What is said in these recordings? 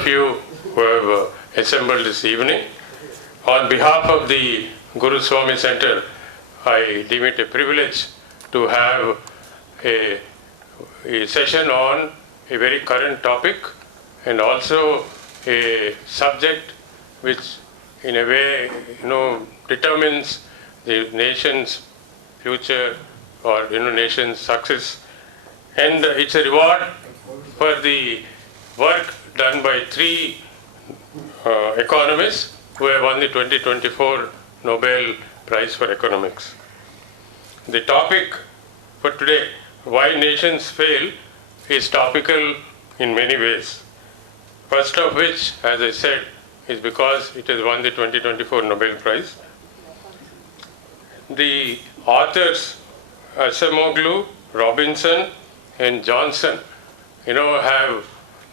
of you who have assembled this evening. On behalf of the Guruswamy Center, I deem it a privilege to have a session on a very current topic and also a subject which in a way determines the nation's future or nation's success, and it's a reward for the work done by three economists who have won the 2024 Nobel Prize for Economics. The topic for today, why nations fail, is topical in many ways. First of which, as I said, is because it has won the 2024 Nobel Prize. The authors Acemoglu, Robinson, and Johnson, have,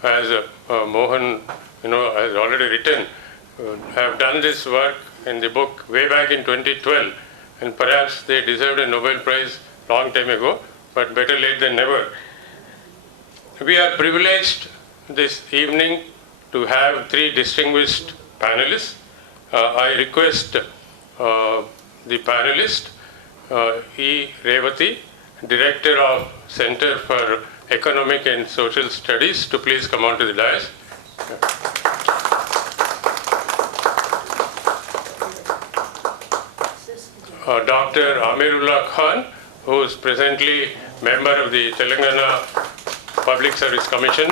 as Mohan, has already written, have done this work in the book way back in 2012, and perhaps they deserved a Nobel Prize long time ago, but better late than never. We are privileged this evening to have three distinguished panelists. I request the panelist, Revathi, Director of Center for Economic and Social Studies, to please come on to the dais. Dr. Amir Ullah Khan, who is presently member of the Telangana Public Service Commission,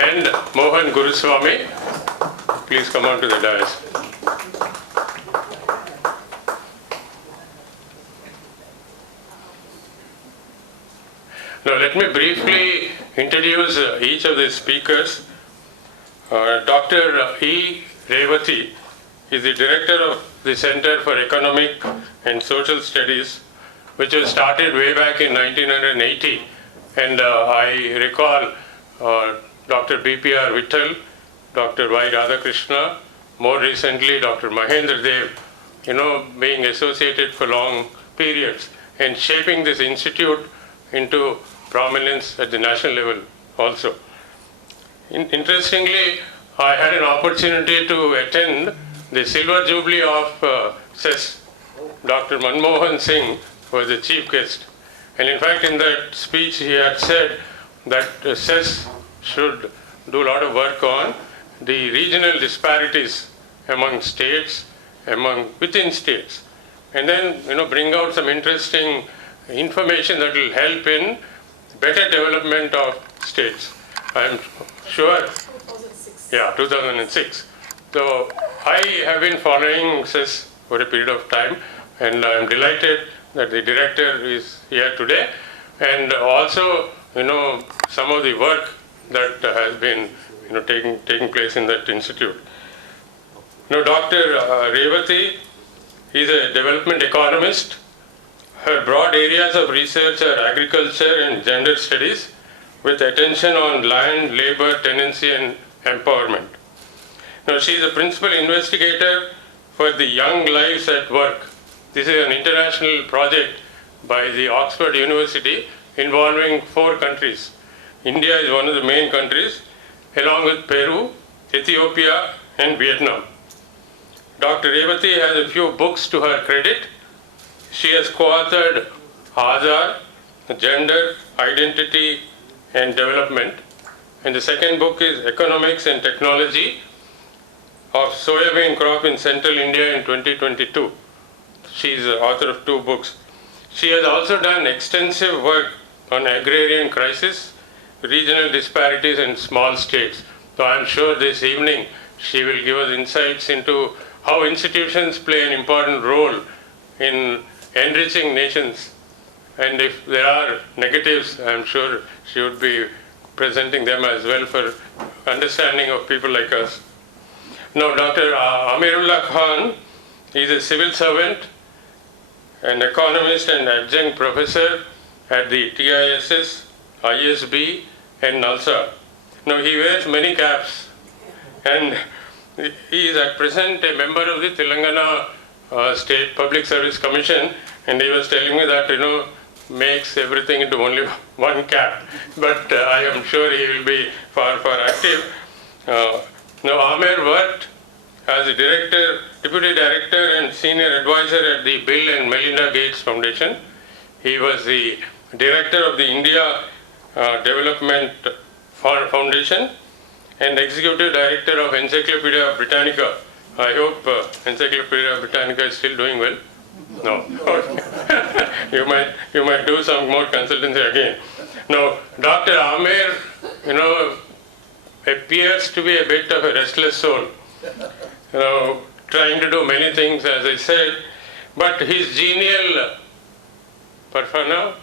and Mohan Guruswami, please come on to the dais. Now let me briefly introduce each of the speakers. Dr. E. Revathi is the director of the Center for Economic and Social Studies, which was started way back in 1980. And I recall Dr. B.P.R. Vittal, Dr. Y. Radhakrishna, more recently Dr. Mahendra Dev, being associated for long periods and shaping this institute into prominence at the national level also. Interestingly, I had an opportunity to attend the Silver Jubilee of CES. Dr. Manmohan Singh was the chief guest. And in fact, in that speech, he had said that CES should do a lot of work on the regional disparities among states, within states, and then bring out some interesting information that will help in better development of states. I'm sure. 2006. Yeah, 2006. So I have been following CES for a period of time, and I'm delighted that the director is here today, and also some of the work that has been taking place in that institute. Dr. Revathi is a development economist. Her broad areas of research are agriculture and gender studies, with attention on land, labor, tenancy, and empowerment. She is a principal investigator for the Young Lives at Work. This is an international project by the Oxford University involving 4 countries. India is one of the main countries, along with Peru, Ethiopia, and Vietnam. Dr. Revathi has a few books to her credit. She has co-authored Azar, Gender, Identity, and Development. And the second book is Economics and Technology of Soybean Crop in Central India in 2022. She is the author of 2 books. She has also done extensive work on agrarian crisis, regional disparities, and small states. So I'm sure this evening she will give us insights into how institutions play an important role in enriching nations. And if there are negatives, I'm sure she would be presenting them as well for understanding of people like us. Now, Dr. Amir Ullah Khan is a civil servant, an economist and adjunct professor at the TISS, ISB, and NALSA. Now, he wears many caps, and he is at present a member of the Telangana State Public Service Commission, and he was telling me that, makes everything into only one cap. But I am sure he will be far, far active. Now, Amir worked as a director, deputy director and senior advisor at the Bill and Melinda Gates Foundation. He was the director of the India Development Foundation and executive director of Encyclopedia Britannica. I hope Encyclopedia Britannica is still doing well. No, you might do some more consultancy again. Now, Dr. Amir, appears to be a bit of a restless soul. Trying to do many things, as I said, but his genial persona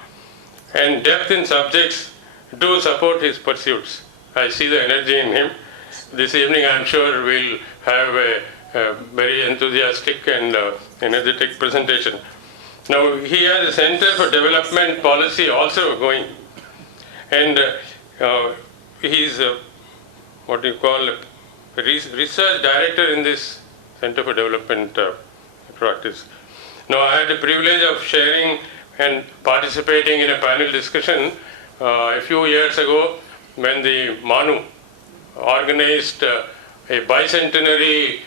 and depth in subjects do support his pursuits. I see the energy in him. This evening, I'm sure we'll have a very enthusiastic and energetic presentation. Now, he has a Center for Development Policy also going, and he's what you call a research director in this Center for Development Practice. Now, I had the privilege of sharing and participating in a panel discussion a few years ago when the Manu organized a bicentenary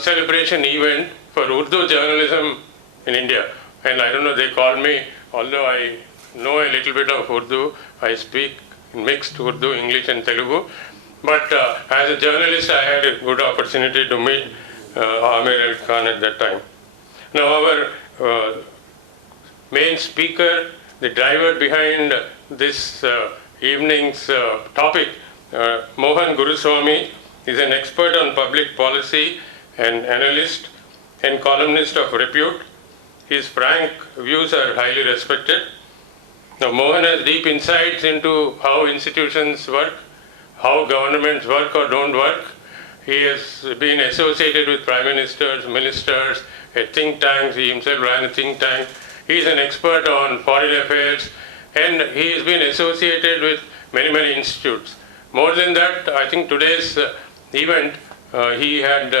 celebration event for Urdu journalism in India. And I don't know, they called me, although I know a little bit of Urdu, I speak mixed Urdu, English and Telugu. But as a journalist, I had a good opportunity to meet Amir Ullah Khan at that time. Now, our main speaker, the driver behind this evening's topic, Mohan Guruswami, is an expert on public policy and analyst and columnist of repute. His frank views are highly respected. Now, Mohan has deep insights into how institutions work, how governments work or don't work. He has been associated with prime ministers, ministers, a think tank. He himself ran a think tank. He is an expert on foreign affairs, and he has been associated with many, many institutes. More than that, I think today's event, he had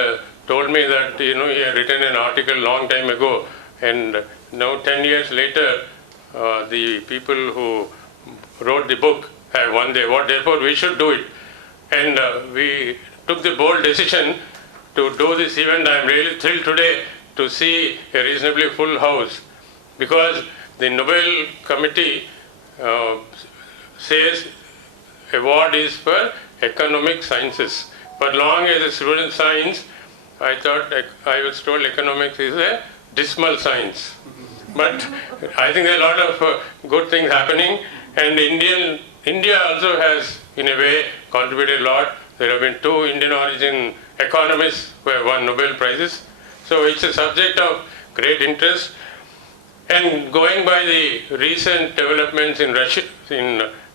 told me that he had written an article long time ago, and now 10 years later, the people who wrote the book have won the award. Therefore, we should do it. And we took the bold decision to do this event. I am really thrilled today to see a reasonably full house, because the Nobel Committee says award is for economic sciences. For long as a student science, I thought I was told economics is a dismal science. But I think there are a lot of good things happening, and India also has, in a way, contributed a lot. There have been 2 Indian origin economists who have won Nobel Prizes. So it's a subject of great interest. And going by the recent developments in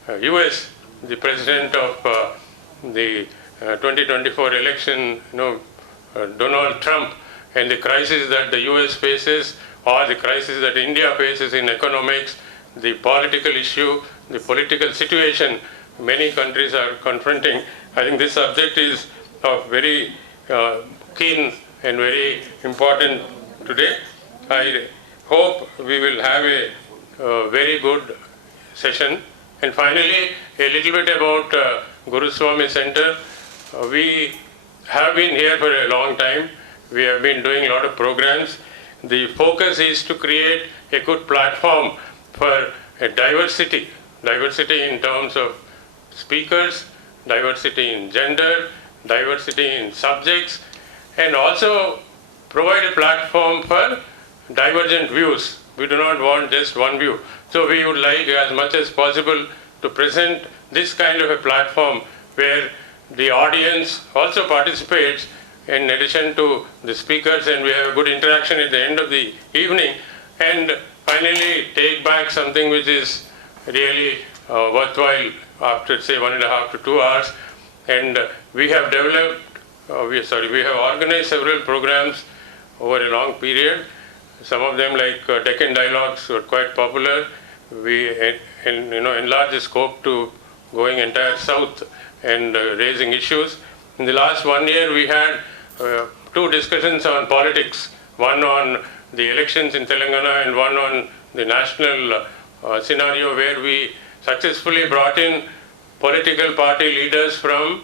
US, the president of the 2024 election, Donald Trump, and the crisis that the US faces, or the crisis that India faces in economics, the political issue, the political situation many countries are confronting. I think this subject is of very keen and very important today. I hope we will have a very good session. And finally, a little bit about Guruswamy Center. We have been here for a long time. We have been doing a lot of programs. The focus is to create a good platform for a diversity in terms of speakers, diversity in gender, diversity in subjects, and also provide a platform for divergent views. We do not want just one view. So we would like as much as possible to present this kind of a platform where the audience also participates in addition to the speakers, and we have a good interaction at the end of the evening, and finally take back something which is really worthwhile after, say, 1.5 to 2 hours. And we have we have organized several programs over a long period. Some of them, like Deccan Dialogues, were quite popular. We enlarged the scope to going entire south and raising issues. In the last 1 year, we had 2 discussions on politics, one on the elections in Telangana and one on the national scenario where we successfully brought in political party leaders from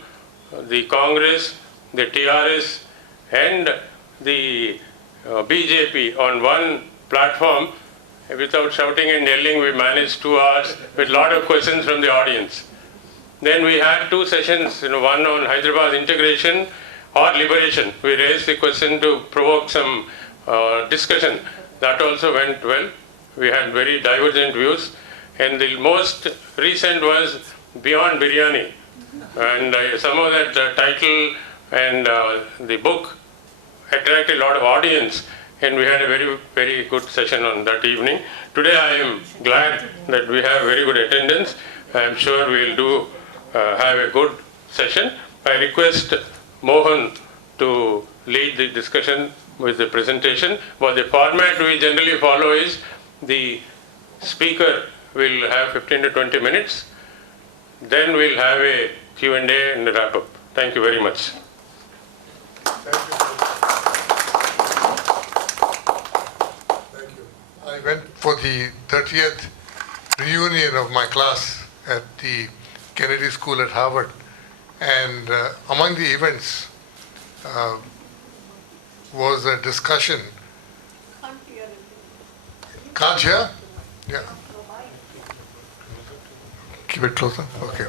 the Congress, the TRS, and the BJP on one platform. Without shouting and yelling, we managed 2 hours with a lot of questions from the audience. Then we had 2 sessions, one on Hyderabad integration or liberation. We raised the question to provoke some discussion. That also went well. We had very divergent views. And the most recent was Beyond Biryani. And somehow that title and the book attracted a lot of audience. And we had a very, very good session on that evening. Today I am glad that we have very good attendance. I am sure we will have a good session. I request Mohan to lead the discussion with the presentation. But the format we generally follow is the speaker will have 15 to 20 minutes. Then we'll have a Q&A and a wrap-up. Thank you very much. Thank you. I went for the 30th reunion of my class at the Kennedy School at Harvard, and among the events was a discussion. Can't hear? Yeah. Keep it closer. Okay.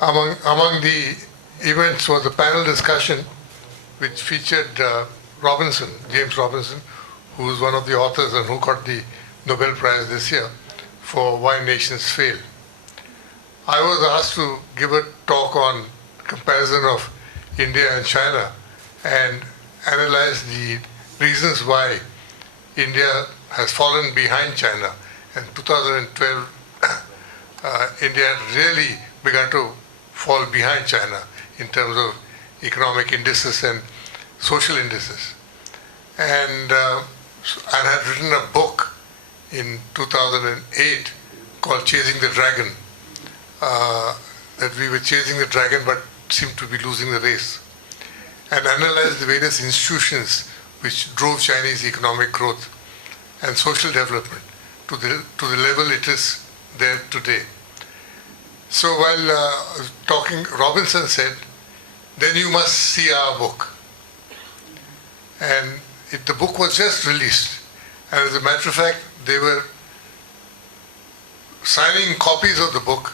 Among the events was a panel discussion which featured James Robinson, who is one of the authors and who got the Nobel Prize this year for Why Nations Fail. I was asked to give a talk on comparison of India and China and analyze the reasons why India has fallen behind China. In 2012, India had really begun to fall behind China in terms of economic indices and social indices. And I had written a book in 2008 called Chasing the Dragon, that we were chasing the dragon but seemed to be losing the race, and analyzed the various institutions which drove Chinese economic growth and social development to the level it is there today. So while talking, Robinson said, then you must see our book. And the book was just released. And as a matter of fact, they were signing copies of the book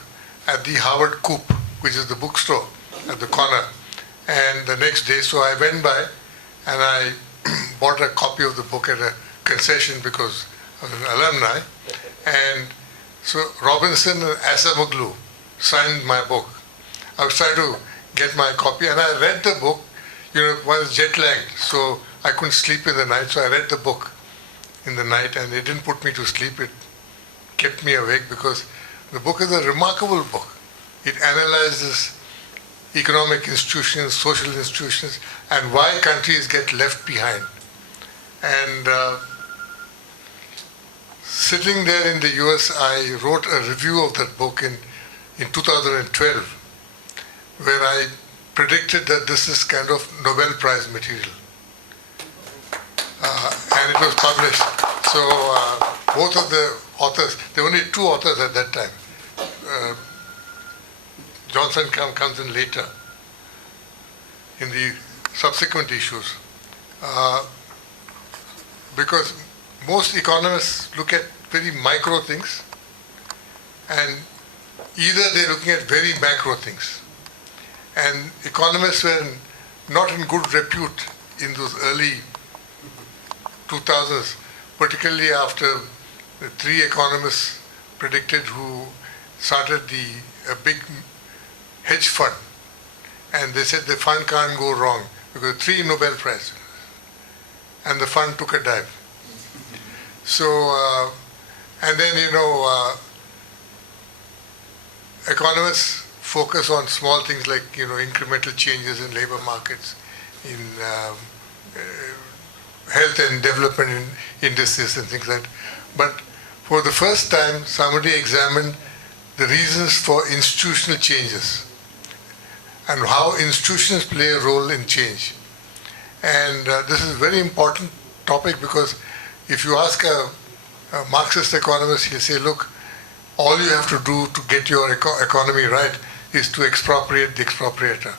at the Harvard Coop, which is the bookstore at the corner. And the next day, so I went by and I bought a copy of the book at a concession because I was an alumni. And so Robinson and Acemoglu signed my book. I was trying to get my copy and I read the book. I was jet lagged, so I couldn't sleep in the night, so I read the book in the night and it didn't put me to sleep. It kept me awake because the book is a remarkable book. It analyzes economic institutions, social institutions, and why countries get left behind. And sitting there in the US, I wrote a review of that book in 2012, where I predicted that this is kind of Nobel Prize material. And it was published. So both of the authors, there were only 2 authors at that time. Johnson comes in later in the subsequent issues. Because most economists look at very micro things and either they're looking at very macro things. And economists were not in good repute in those early 2000s, particularly after the 3 economists predicted who started a big hedge fund. And they said the fund can't go wrong because 3 Nobel Prizes. And the fund took a dive. So, and then, economists focus on small things like, incremental changes in labor markets, in health and development indices and things like that. But for the first time, somebody examined the reasons for institutional changes and how institutions play a role in change. And this is a very important topic because if you ask a Marxist economist, he'll say, look, all you have to do to get your economy right is to expropriate the expropriator.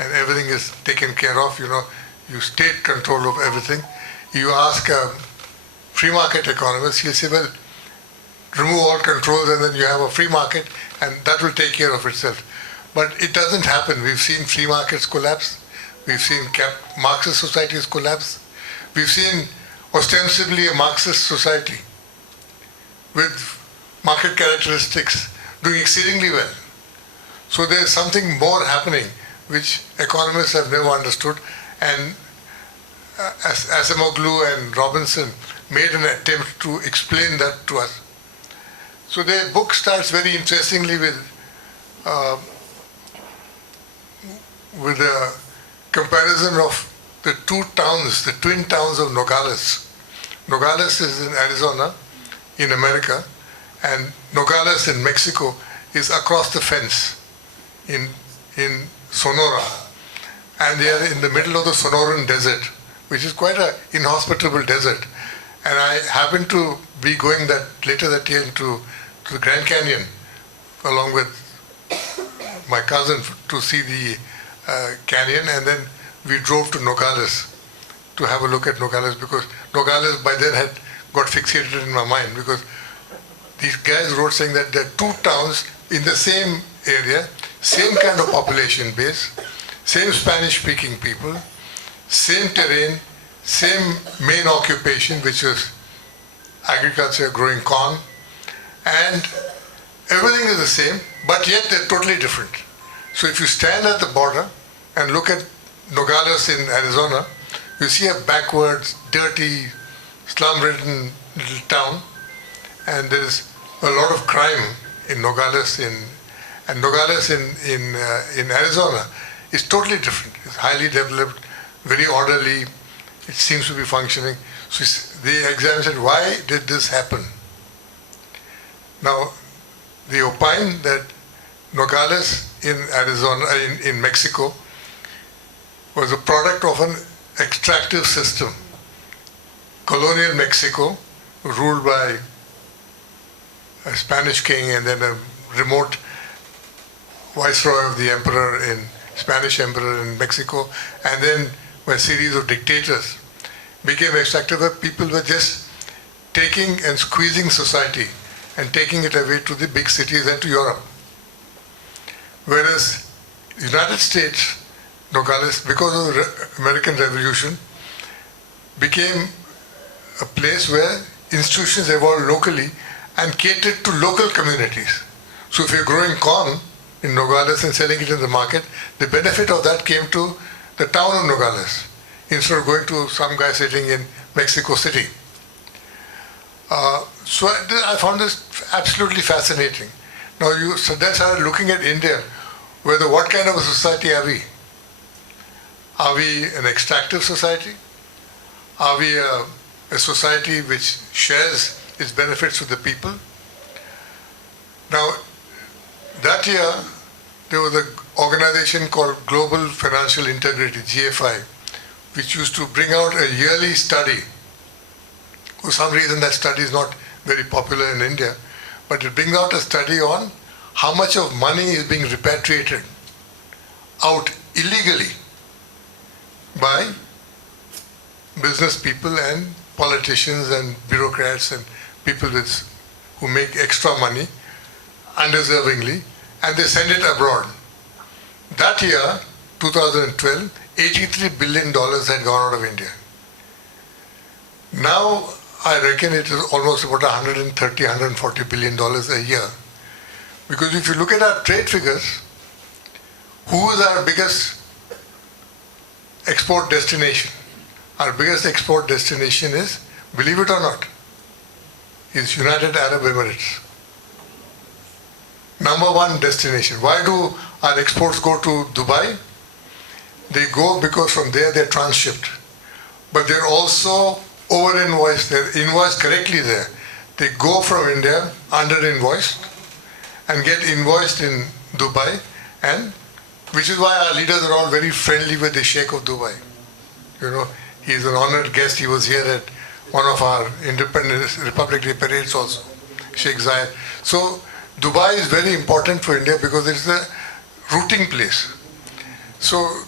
And everything is taken care of, you take control of everything. You ask a free market economist, he'll say, well, remove all controls and then you have a free market and that will take care of itself. But it doesn't happen. We've seen free markets collapse. We've seen Marxist societies collapse. We've seen ostensibly a Marxist society with market characteristics doing exceedingly well. So there's something more happening which economists have never understood, and Acemoglu and Robinson made an attempt to explain that to us. So their book starts very interestingly with a comparison of the two towns, the twin towns of Nogales. Nogales is in Arizona, in America, and Nogales in Mexico is across the fence in Sonora. And they are in the middle of the Sonoran desert, which is quite an inhospitable desert. And I happened to be going later that year to the Grand Canyon along with my cousin to see the canyon, and then we drove to Nogales to have a look at Nogales, because Nogales by then had got fixated in my mind, because these guys wrote saying that there are two towns in the same area, same kind of population base, same Spanish-speaking people, same terrain, same main occupation, which was agriculture, growing corn, and everything is the same, but yet they're totally different. So if you stand at the border and look at Nogales in Arizona, you see a backwards, dirty, slum-ridden little town, and there is a lot of crime in Nogales. And Nogales in Arizona is totally different. It's highly developed, very orderly. It seems to be functioning. So they examined and said, why did this happen? Now, they opine that Nogales in Arizona, in Mexico, was a product of an extractive system. Colonial Mexico, ruled by a Spanish king and then a remote viceroy of the Spanish emperor in Mexico, and then a series of dictators, became extractive, where people were just taking and squeezing society and taking it away to the big cities and to Europe. Whereas United States, Nogales, because of the American Revolution, became a place where institutions evolved locally and catered to local communities. So if you're growing corn in Nogales and selling it in the market, the benefit of that came to the town of Nogales, instead of going to some guy sitting in Mexico City. So I found this absolutely fascinating. Now so then started looking at India, what kind of a society are we? Are we an extractive society? Are we a society which shares its benefits with the people? Now, that year, there was an organization called Global Financial Integrity, GFI, which used to bring out a yearly study. For some reason, that study is not very popular in India, but it brings out a study on how much of money is being repatriated out illegally by business people and politicians and bureaucrats and people who make extra money undeservingly, and they send it abroad. That year, 2012, $83 billion had gone out of India. Now, I reckon it is almost about $130, $140 billion a year. Because if you look at our trade figures, who is our biggest export destination? Our biggest export destination is, believe it or not, is United Arab Emirates. Number one destination. Why do our exports go to Dubai? They go because from there they're transshipped. But they're also over-invoiced. They're invoiced correctly there. They go from India under-invoiced and get invoiced in Dubai, and which is why our leaders are all very friendly with the Sheikh of Dubai. He's an honored guest. He was here at one of our Independence Republic Day parades also, Sheikh Zayed. So Dubai is very important for India because it's a routing place. So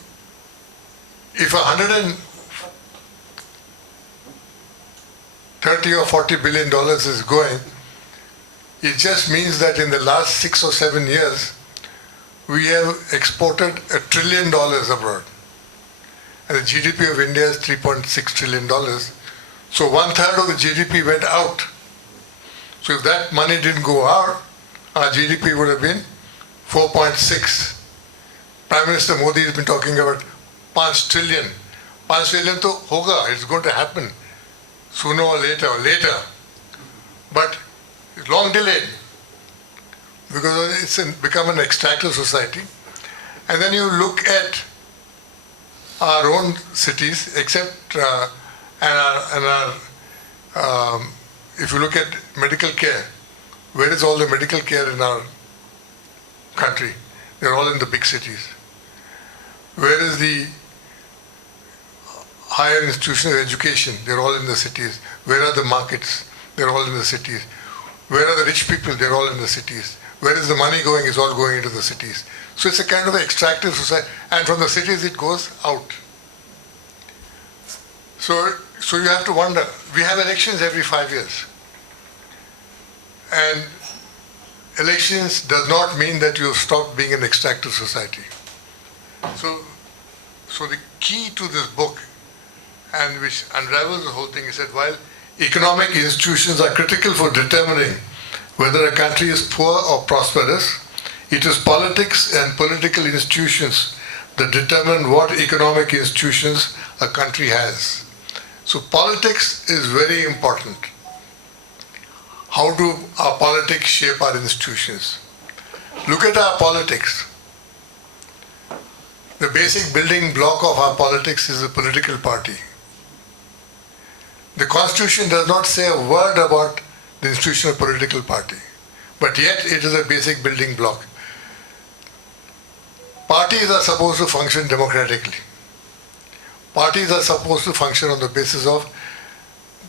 if 130 or 40 billion dollars is going, it just means that in the last 6 or 7 years, we have exported $1 trillion abroad. And the GDP of India is $3.6 trillion. So 1/3 of the GDP went out. So if that money didn't go out, our GDP would have been 4.6. Prime Minister Modi has been talking about 5 trillion. 5 trillion to hoga, it's going to happen sooner or later. But it's long delayed because it's become an extractive society. And then you look at our own cities, except if you look at medical care, where is all the medical care in our country? They're all in the big cities. Where is the higher institutions of education? They're all in the cities. Where are the markets? They're all in the cities. Where are the rich people? They're all in the cities. Where is the money going? It's all going into the cities. So it's a kind of an extractive society. And from the cities it goes out. So you have to wonder. We have elections every 5 years. And elections does not mean that you stop being an extractive society. So the key to this book, and which unravels the whole thing, is that while economic institutions are critical for determining whether a country is poor or prosperous, it is politics and political institutions that determine what economic institutions a country has. So politics is very important. How do our politics shape our institutions? Look at our politics. The basic building block of our politics is a political party. The Constitution does not say a word about the institution of political party, but yet it is a basic building block. Parties are supposed to function democratically. Parties are supposed to function on the basis of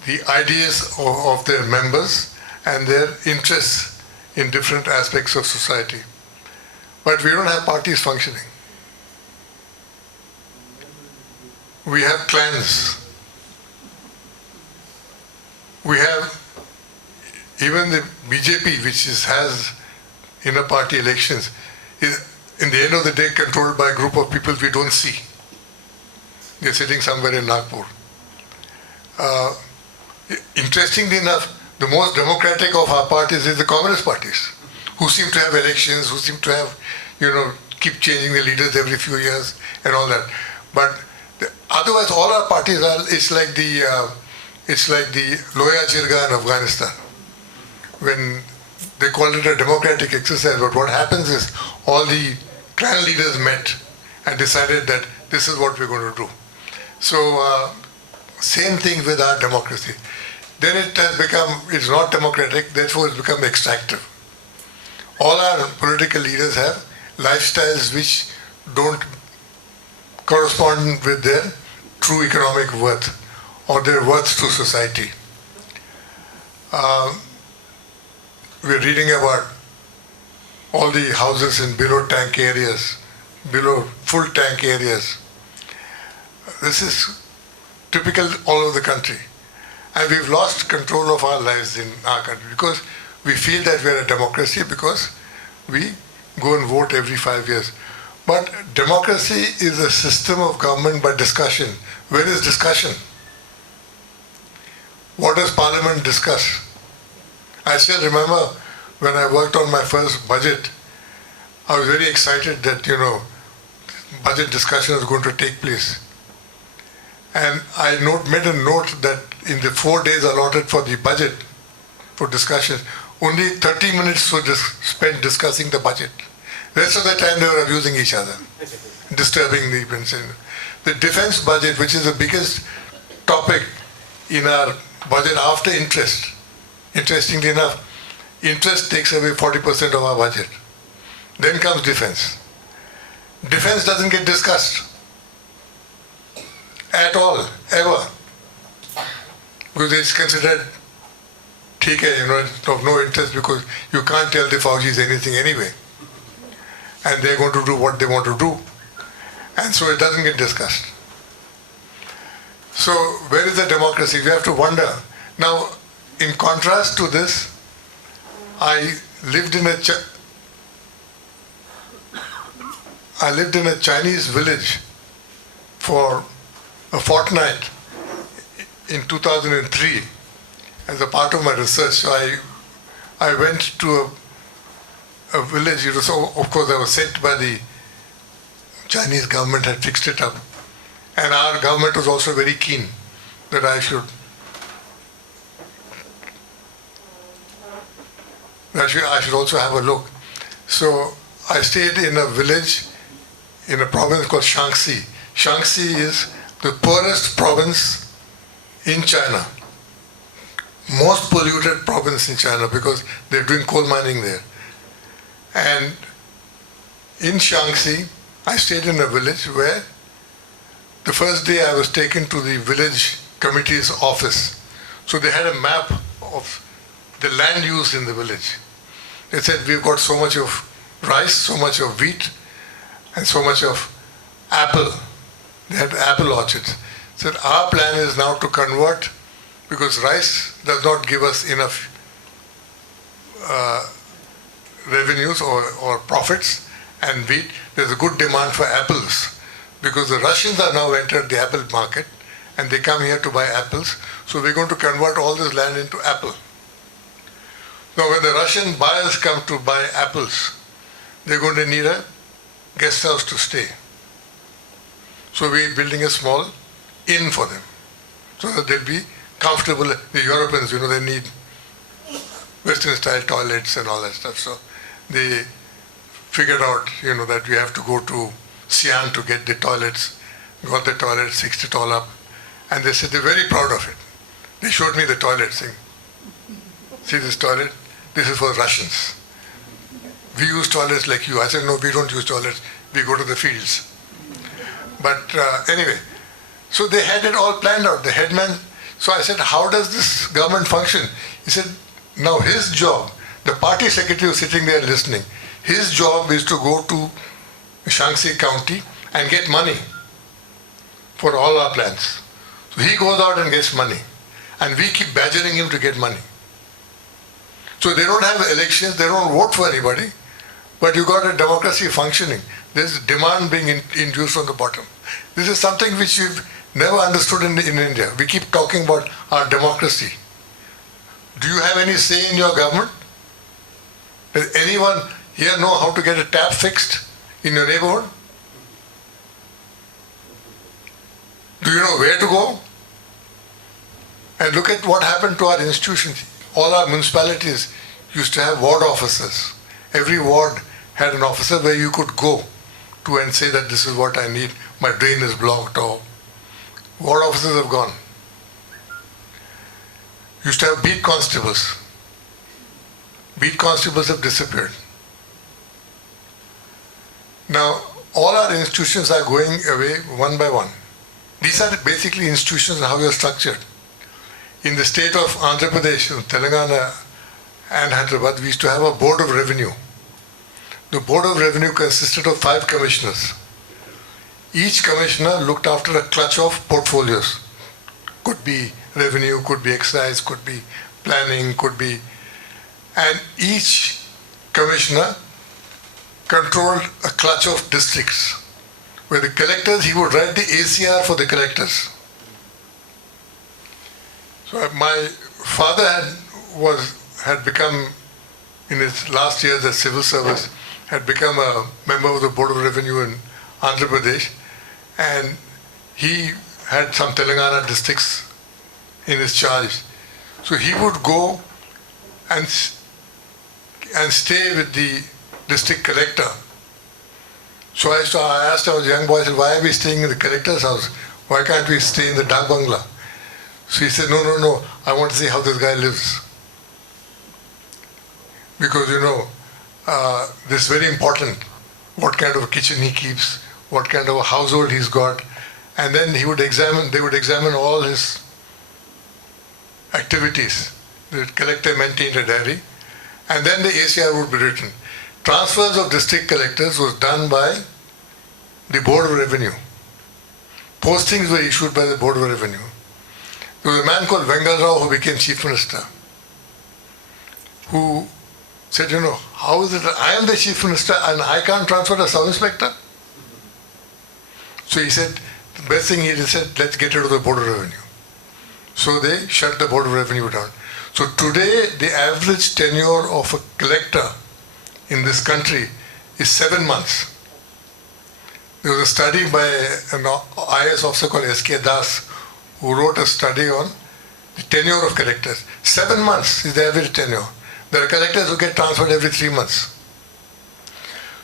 the ideas of their members and their interests in different aspects of society. But we don't have parties functioning. We have clans. We have even the BJP, which has inner party elections, is in the end of the day controlled by a group of people we don't see. They're sitting somewhere in Nagpur. Interestingly enough, the most democratic of our parties is the communist parties, who seem to have elections, who seem to have, keep changing the leaders every few years and all that. But otherwise, all our parties are. It's like the Loya Jirga in Afghanistan, when they called it a democratic exercise. But what happens is all the clan leaders met and decided that this is what we're going to do. So same thing with our democracy. Then it's not democratic, therefore it's become extractive. All our political leaders have lifestyles which don't correspond with their true economic worth or their worth to society. We're reading about all the houses in below tank areas, below full tank areas. This is typical all over the country. And we've lost control of our lives in our country because we feel that we're a democracy because we go and vote every 5 years. But democracy is a system of government by discussion. Where is discussion? What does Parliament discuss? I still remember when I worked on my first budget, I was very excited that, budget discussion was going to take place. And I made a note that in the 4 days allotted for the budget, for discussion, only 30 minutes were spent discussing the budget. Rest of the time they were abusing each other, disturbing the events. The defense budget, which is the biggest topic in our budget after interest, interestingly enough, interest takes away 40% of our budget. Then comes defense. Defense doesn't get discussed at all, ever. because it's considered ठीक है, it's of no interest because you can't tell the Faucis anything anyway. And they're going to do what they want to do. And so it doesn't get discussed. So where is the democracy? We have to wonder. Now, in contrast to this, I lived in a Chinese village for a fortnight in 2003 as a part of my research. So I went to a village. So of course I was sent by the Chinese government, had fixed it up. And our government was also very keen that I should also have a look. So I stayed in a village in a province called Shaanxi. Shaanxi is the poorest province in China. Most polluted province in China because they're doing coal mining there. And in Shaanxi, I stayed in a village where the first day I was taken to the village committee's office. So they had a map of the land use in the village. They said, we've got so much of rice, so much of wheat, and so much of apple. They had apple orchards. Said, our plan is now to convert, because rice does not give us enough revenues or profits, and wheat, there's a good demand for apples. Because the Russians are now entered the apple market, and they come here to buy apples. So we're going to convert all this land into apple. Now when the Russian buyers come to buy apples, they're going to need a guest house to stay. So we're building a small inn for them, so that they'll be comfortable. The Europeans, they need Western style toilets and all that stuff. So they figured out, that we have to go to Xi'an to get the toilets. Got the toilets, fixed it all up. And they said they're very proud of it. They showed me the toilet thing. See this toilet? This is for Russians. We use toilets like you. I said, no, we don't use toilets. We go to the fields. But anyway, so they had it all planned out. The headman. So I said, how does this government function? He said, now his job, the party secretary was sitting there listening. His job is to go to Shaanxi County and get money for all our plans. So he goes out and gets money. And we keep badgering him to get money. So they don't have elections, they don't vote for anybody, but you got a democracy functioning. There's demand being induced from the bottom. This is something which we've never understood in India. We keep talking about our democracy. Do you have any say in your government? Does anyone here know how to get a tap fixed in your neighborhood? Do you know where to go? And look at what happened to our institutions. All our municipalities used to have ward officers. Every ward had an officer where you could go to and say that this is what I need, my drain is blocked, or ward officers have gone. Used to have beat constables. Beat constables have disappeared. Now, all our institutions are going away one by one. These are basically institutions and how they are structured. In the state of Andhra Pradesh, Telangana and Hyderabad, we used to have a board of revenue. The board of revenue consisted of 5 commissioners. Each commissioner looked after a clutch of portfolios. Could be revenue, could be excise, could be planning, could be... And each commissioner controlled a clutch of districts. Where the collectors, he would write the ACR for the collectors. So my father had become, in his last years as civil service, had become a member of the Board of Revenue in Andhra Pradesh, and he had some Telangana districts in his charge. So he would go and stay with the district collector. So I asked our young boy, I said, why are we staying in the collector's house? Why can't we stay in the Dak Bangla? So he said, no, I want to see how this guy lives. Because, this is very important, what kind of a kitchen he keeps, what kind of a household he's got. And then they would examine all his activities. The collector maintained a diary, and then the ACR would be written. Transfers of district collectors was done by the Board of Revenue. Postings were issued by the Board of Revenue. There was a man called Vengal Rao who became Chief Minister, who said, how is it that I am the Chief Minister and I can't transfer a sub-inspector? So he said, the best thing he did, said, let's get rid of the Board of Revenue. So they shut the Board of Revenue down. So today, the average tenure of a collector in this country is 7 months. There was a study by an IAS officer called S.K. Das, who wrote a study on the tenure of collectors. 7 months is the average tenure. There are collectors who get transferred every 3 months.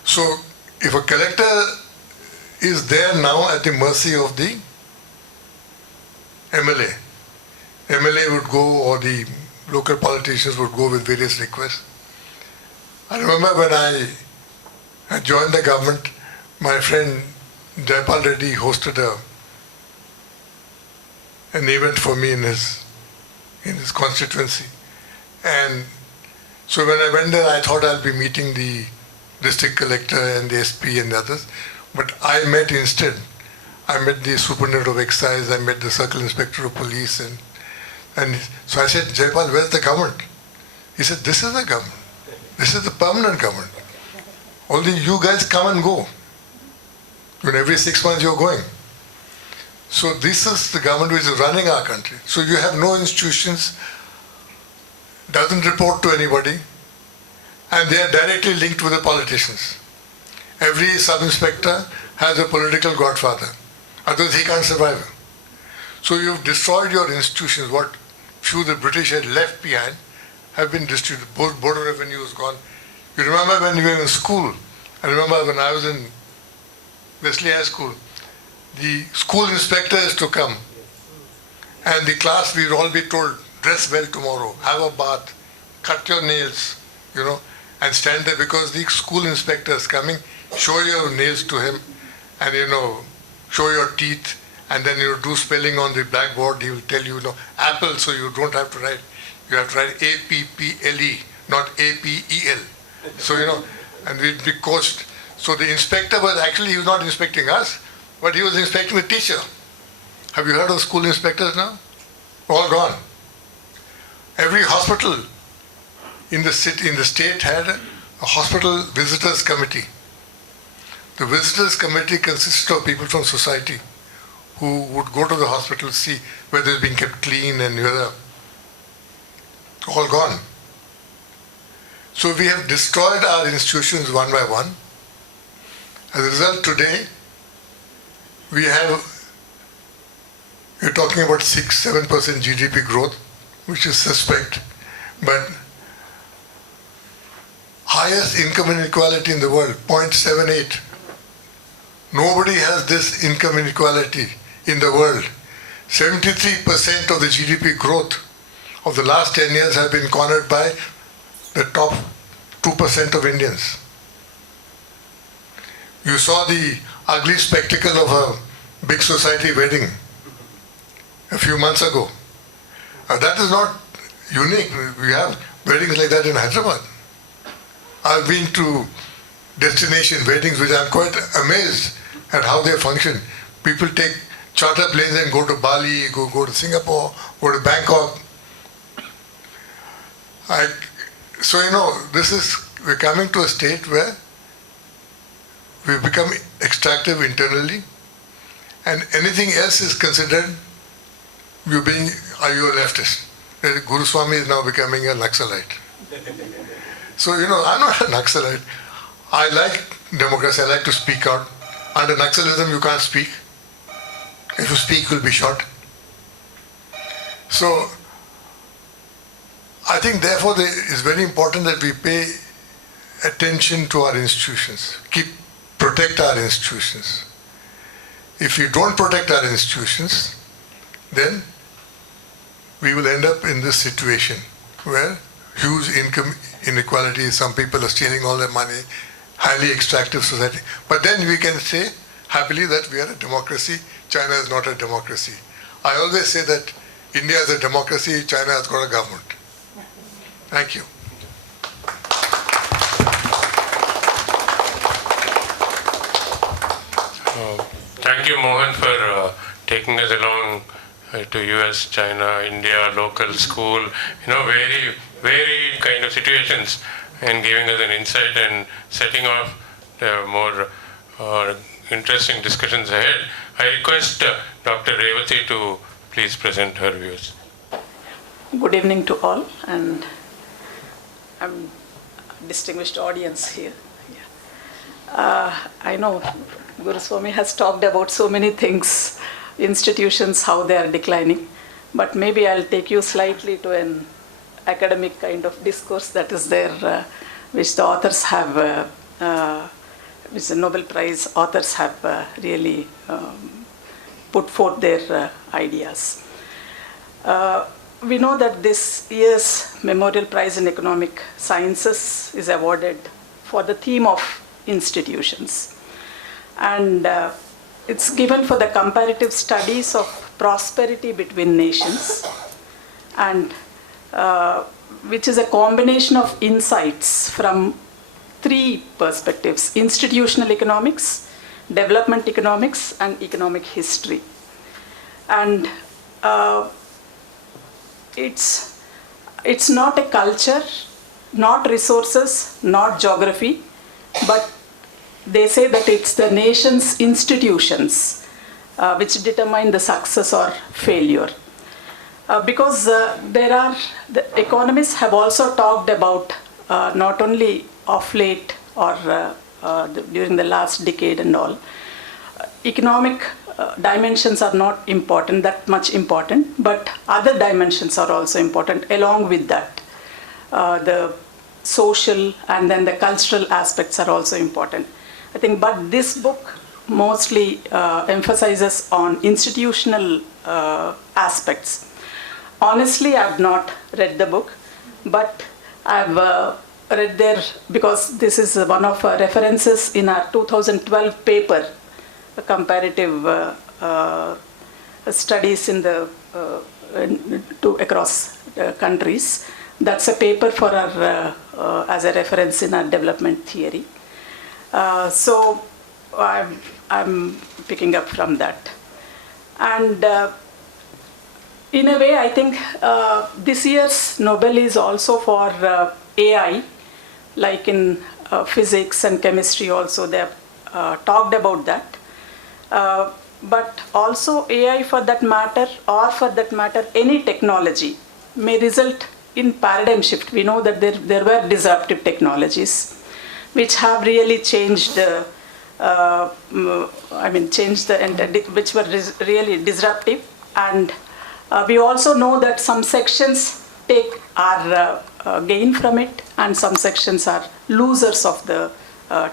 So if a collector is there now at the mercy of the MLA, MLA would go, or the local politicians would go with various requests. I remember when I had joined the government, my friend Jaipal Reddy hosted an event for me in his constituency. And so when I went there, I thought I'll be meeting the district collector and the SP and the others. But I met instead, I met the superintendent of excise, I met the circle inspector of police, and so I said, Jaipal, where's the government? He said, this is the government. This is the permanent government. Only you guys come and go. When every 6 months you're going. So this is the government which is running our country. So you have no institutions, doesn't report to anybody, and they are directly linked with the politicians. Every sub-inspector has a political godfather. Otherwise he can't survive. So you've destroyed your institutions. What few the British had left behind have been destroyed. Both Board of Revenue is gone. You remember when you were in school, I remember when I was in Wesley High School, the school inspector is to come. And the class, we will all be told, dress well tomorrow, have a bath, cut your nails, and stand there because the school inspector is coming, show your nails to him, and show your teeth, and then do spelling on the blackboard. He will tell you, apple, so you don't have to write. You have to write A-P-P-L-E, not A-P-E-L. So, and we'd be coached. So the inspector he was not inspecting us, but he was inspecting the teacher. Have you heard of school inspectors now? All gone. Every hospital in the state had a hospital visitors committee. The visitors committee consisted of people from society who would go to the hospital to see whether it's being kept clean and whether all gone. So we have destroyed our institutions one by one. As a result, today we're talking about 6-7% GDP growth, which is suspect, but highest income inequality in the world, 0.78. Nobody has this income inequality in the world. 73% of the GDP growth of the last 10 years have been cornered by the top 2% of Indians. You saw the ugly spectacle of a big society wedding a few months ago. That is not unique. We have weddings like that in Hyderabad. I've been to destination weddings which I'm quite amazed at how they function. People take charter planes and go to Bali, go to Singapore, go to Bangkok. We're coming to a state where we've become extractive internally, and anything else is considered are you a leftist? Guruswamy is now becoming a Naxalite. So, I'm not a Naxalite. I like democracy, I like to speak out. Under Naxalism, you can't speak. If you speak, you'll be shot. So, I think therefore it's very important that we pay attention to our institutions, protect our institutions. If we don't protect our institutions, then we will end up in this situation where huge income inequality, some people are stealing all their money, highly extractive society. But then we can say happily that we are a democracy, China is not a democracy. I always say that India is a democracy, China has got a government. Thank you. Thank you, Mohan, for taking us along to US, China, India, local school, very kind of situations, and giving us an insight and setting off more interesting discussions ahead. I request Dr. Revathi to please present her views. Good evening to all, and I'm a distinguished audience here. I know Guruswamy has talked about so many things, institutions, how they are declining, but maybe I'll take you slightly to an academic kind of discourse that is there, which the authors have, which the Nobel Prize authors have really put forth their ideas. We know that this year's Memorial Prize in Economic Sciences is awarded for the theme of institutions. And it's given for the comparative studies of prosperity between nations, and which is a combination of insights from three perspectives: institutional economics, development economics, and economic history. And it's not a culture, not resources, not geography, but they say that it's the nation's institutions which determine the success or failure. Because the economists have also talked about, not only of late or during the last decade and all, economic dimensions are not that much important, but other dimensions are also important along with that. The social and then the cultural aspects are also important, I think. But this book mostly emphasizes on institutional aspects. Honestly, I've not read the book, but I've read there because this is one of our references in our 2012 paper, comparative studies in the across countries. That's a paper for our as a reference in our development theory. So I'm picking up from that. And in a way, I think this year's Nobel is also for AI, like in physics and chemistry also they have talked about that. But also AI for that matter, or for that matter any technology, may result in paradigm shift. We know that there were disruptive technologies which have really changed which were really disruptive. And we also know that some sections are gain from it, and some sections are losers of the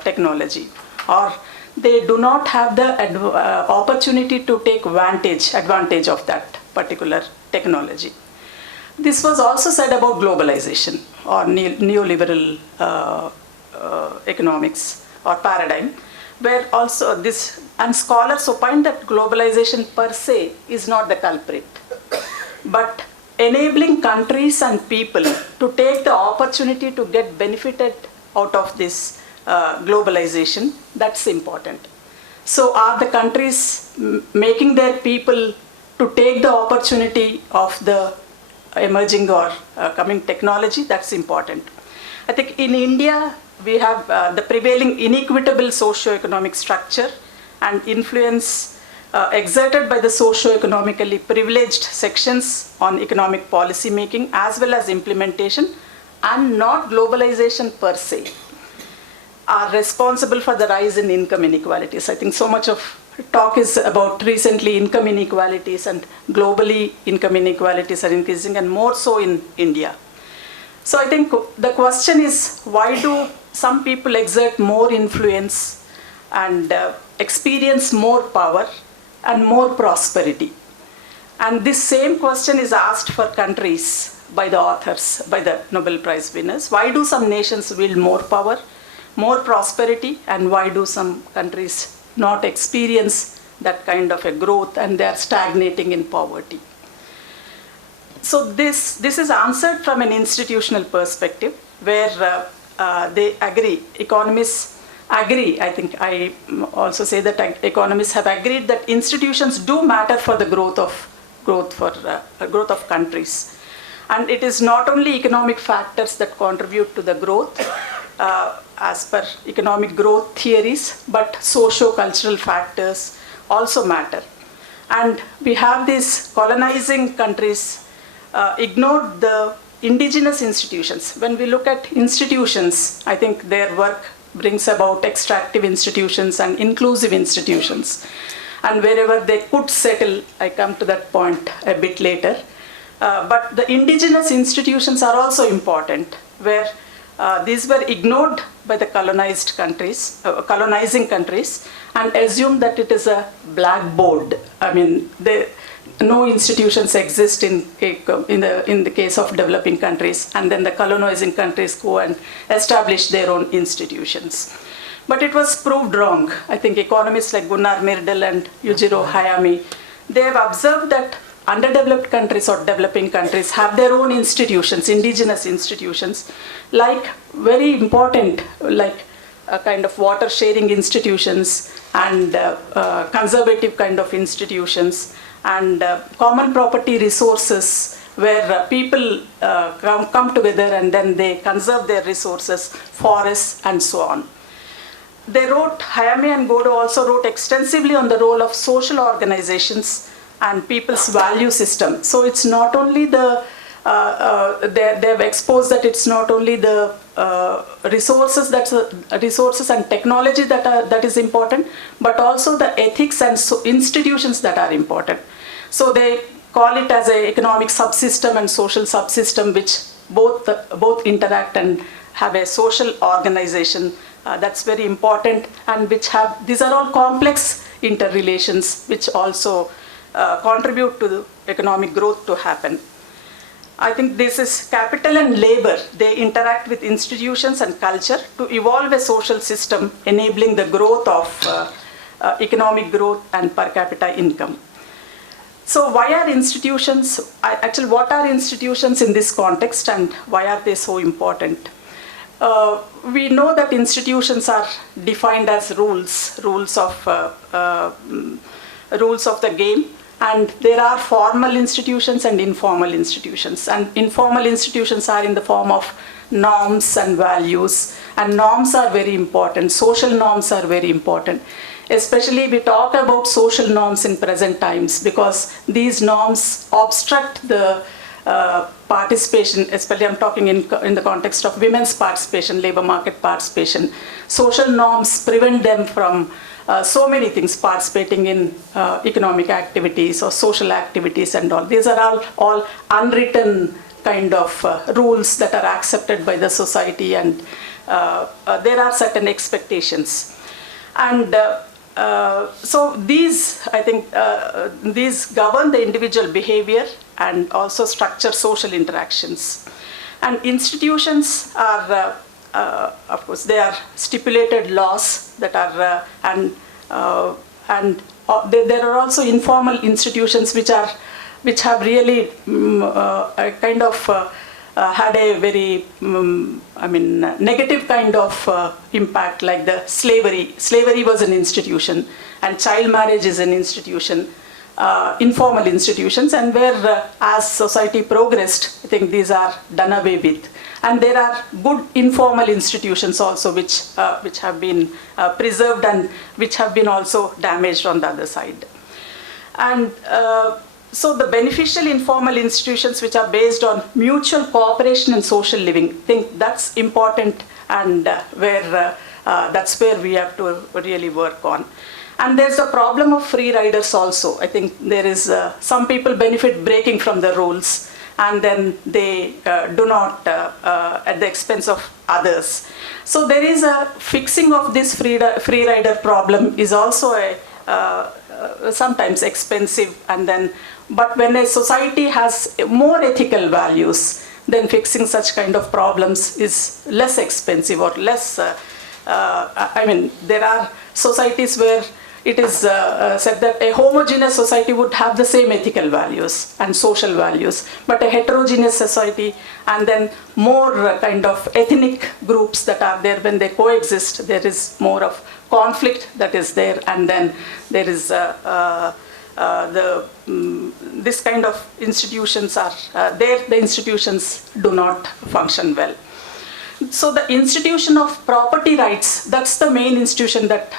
technology, or they do not have the opportunity to take advantage of that particular technology. This was also said about globalization or neoliberal economics or paradigm, where also this, and scholars opine that globalization per se is not the culprit, but enabling countries and people to take the opportunity to get benefited out of this globalization, that's important. So are the countries making their people to take the opportunity of the emerging or coming technology? That's important. I think in India, we have the prevailing inequitable socio-economic structure and influence exerted by the socio-economically privileged sections on economic policy making as well as implementation, and not globalization per se, are responsible for the rise in income inequalities. I think so much of talk is about recently income inequalities, and globally income inequalities are increasing, and more so in India. So I think the question is, why do some people exert more influence and experience more power and more prosperity? And this same question is asked for countries by the authors, by the Nobel Prize winners. Why do some nations wield more power, more prosperity, and why do some countries not experience that kind of a growth and they are stagnating in poverty? So this is answered from an institutional perspective where they agree, economists agree, I think I also say that economists have agreed that institutions do matter for the growth of countries. And it is not only economic factors that contribute to the growth as per economic growth theories, but socio-cultural factors also matter. And we have these colonizing countries ignored the indigenous institutions. When we look at institutions, I think their work brings about extractive institutions and inclusive institutions. And wherever they could settle, I come to that point a bit later. But the indigenous institutions are also important, where these were ignored by the colonizing countries, and assumed that it is a blackboard. I mean, no institutions exist in the case of developing countries, and then the colonizing countries go and establish their own institutions. But it was proved wrong. I think economists like Gunnar Myrdal and Yujiro Hayami, they have observed that underdeveloped countries or developing countries have their own institutions, indigenous institutions, like very important, like a kind of water sharing institutions and conservative kind of institutions and common property resources where people come together and then they conserve their resources, forests and so on. They wrote, Hayami and Godo also wrote extensively on the role of social organizations and people's value system. So it's not only they've exposed that it's not only the resources and technology that is important, but also the ethics and institutions that are important. So they call it as an economic subsystem and social subsystem, which both interact and have a social organization. That's very important, and these are all complex interrelations which also contribute to the economic growth to happen. I think this is capital and labor. They interact with institutions and culture to evolve a social system enabling the growth of economic growth and per capita income. So why are institutions, actually what are institutions in this context and why are they so important? We know that institutions are defined as rules of the game, and there are formal institutions and informal institutions. And informal institutions are in the form of norms and values, and norms are very important. Social norms are very important. Especially we talk about social norms in present times because these norms obstruct the participation, especially I'm talking in the context of women's participation, labor market participation. Social norms prevent them from so many things, participating in economic activities or social activities and all. These are all unwritten kind of rules that are accepted by the society, and there are certain expectations. And so these, I think, these govern the individual behavior and also structure social interactions. And institutions are, of course, they are stipulated laws that are, there are also informal institutions which have really kind of had a very, negative kind of impact, like the slavery. Slavery was an institution, and child marriage is an institution, informal institutions, and where as society progressed, I think these are done away with. And there are good informal institutions also which have been preserved and which have been also damaged on the other side. And so the beneficial informal institutions which are based on mutual cooperation and social living, I think that's important, and that's where we have to really work on. And there's a problem of free riders also. I think there is, some people benefit breaking from the rules, and then they do not at the expense of others. So there is a fixing of this free rider problem is also sometimes expensive, and then, but when a society has more ethical values, then fixing such kind of problems is less expensive or less, there are societies where it is said that a homogeneous society would have the same ethical values and social values, but a heterogeneous society and then more kind of ethnic groups that are there, when they coexist, there is more of conflict that is there, and then there is this kind of institutions are there, the institutions do not function well. So the institution of property rights, that's the main institution that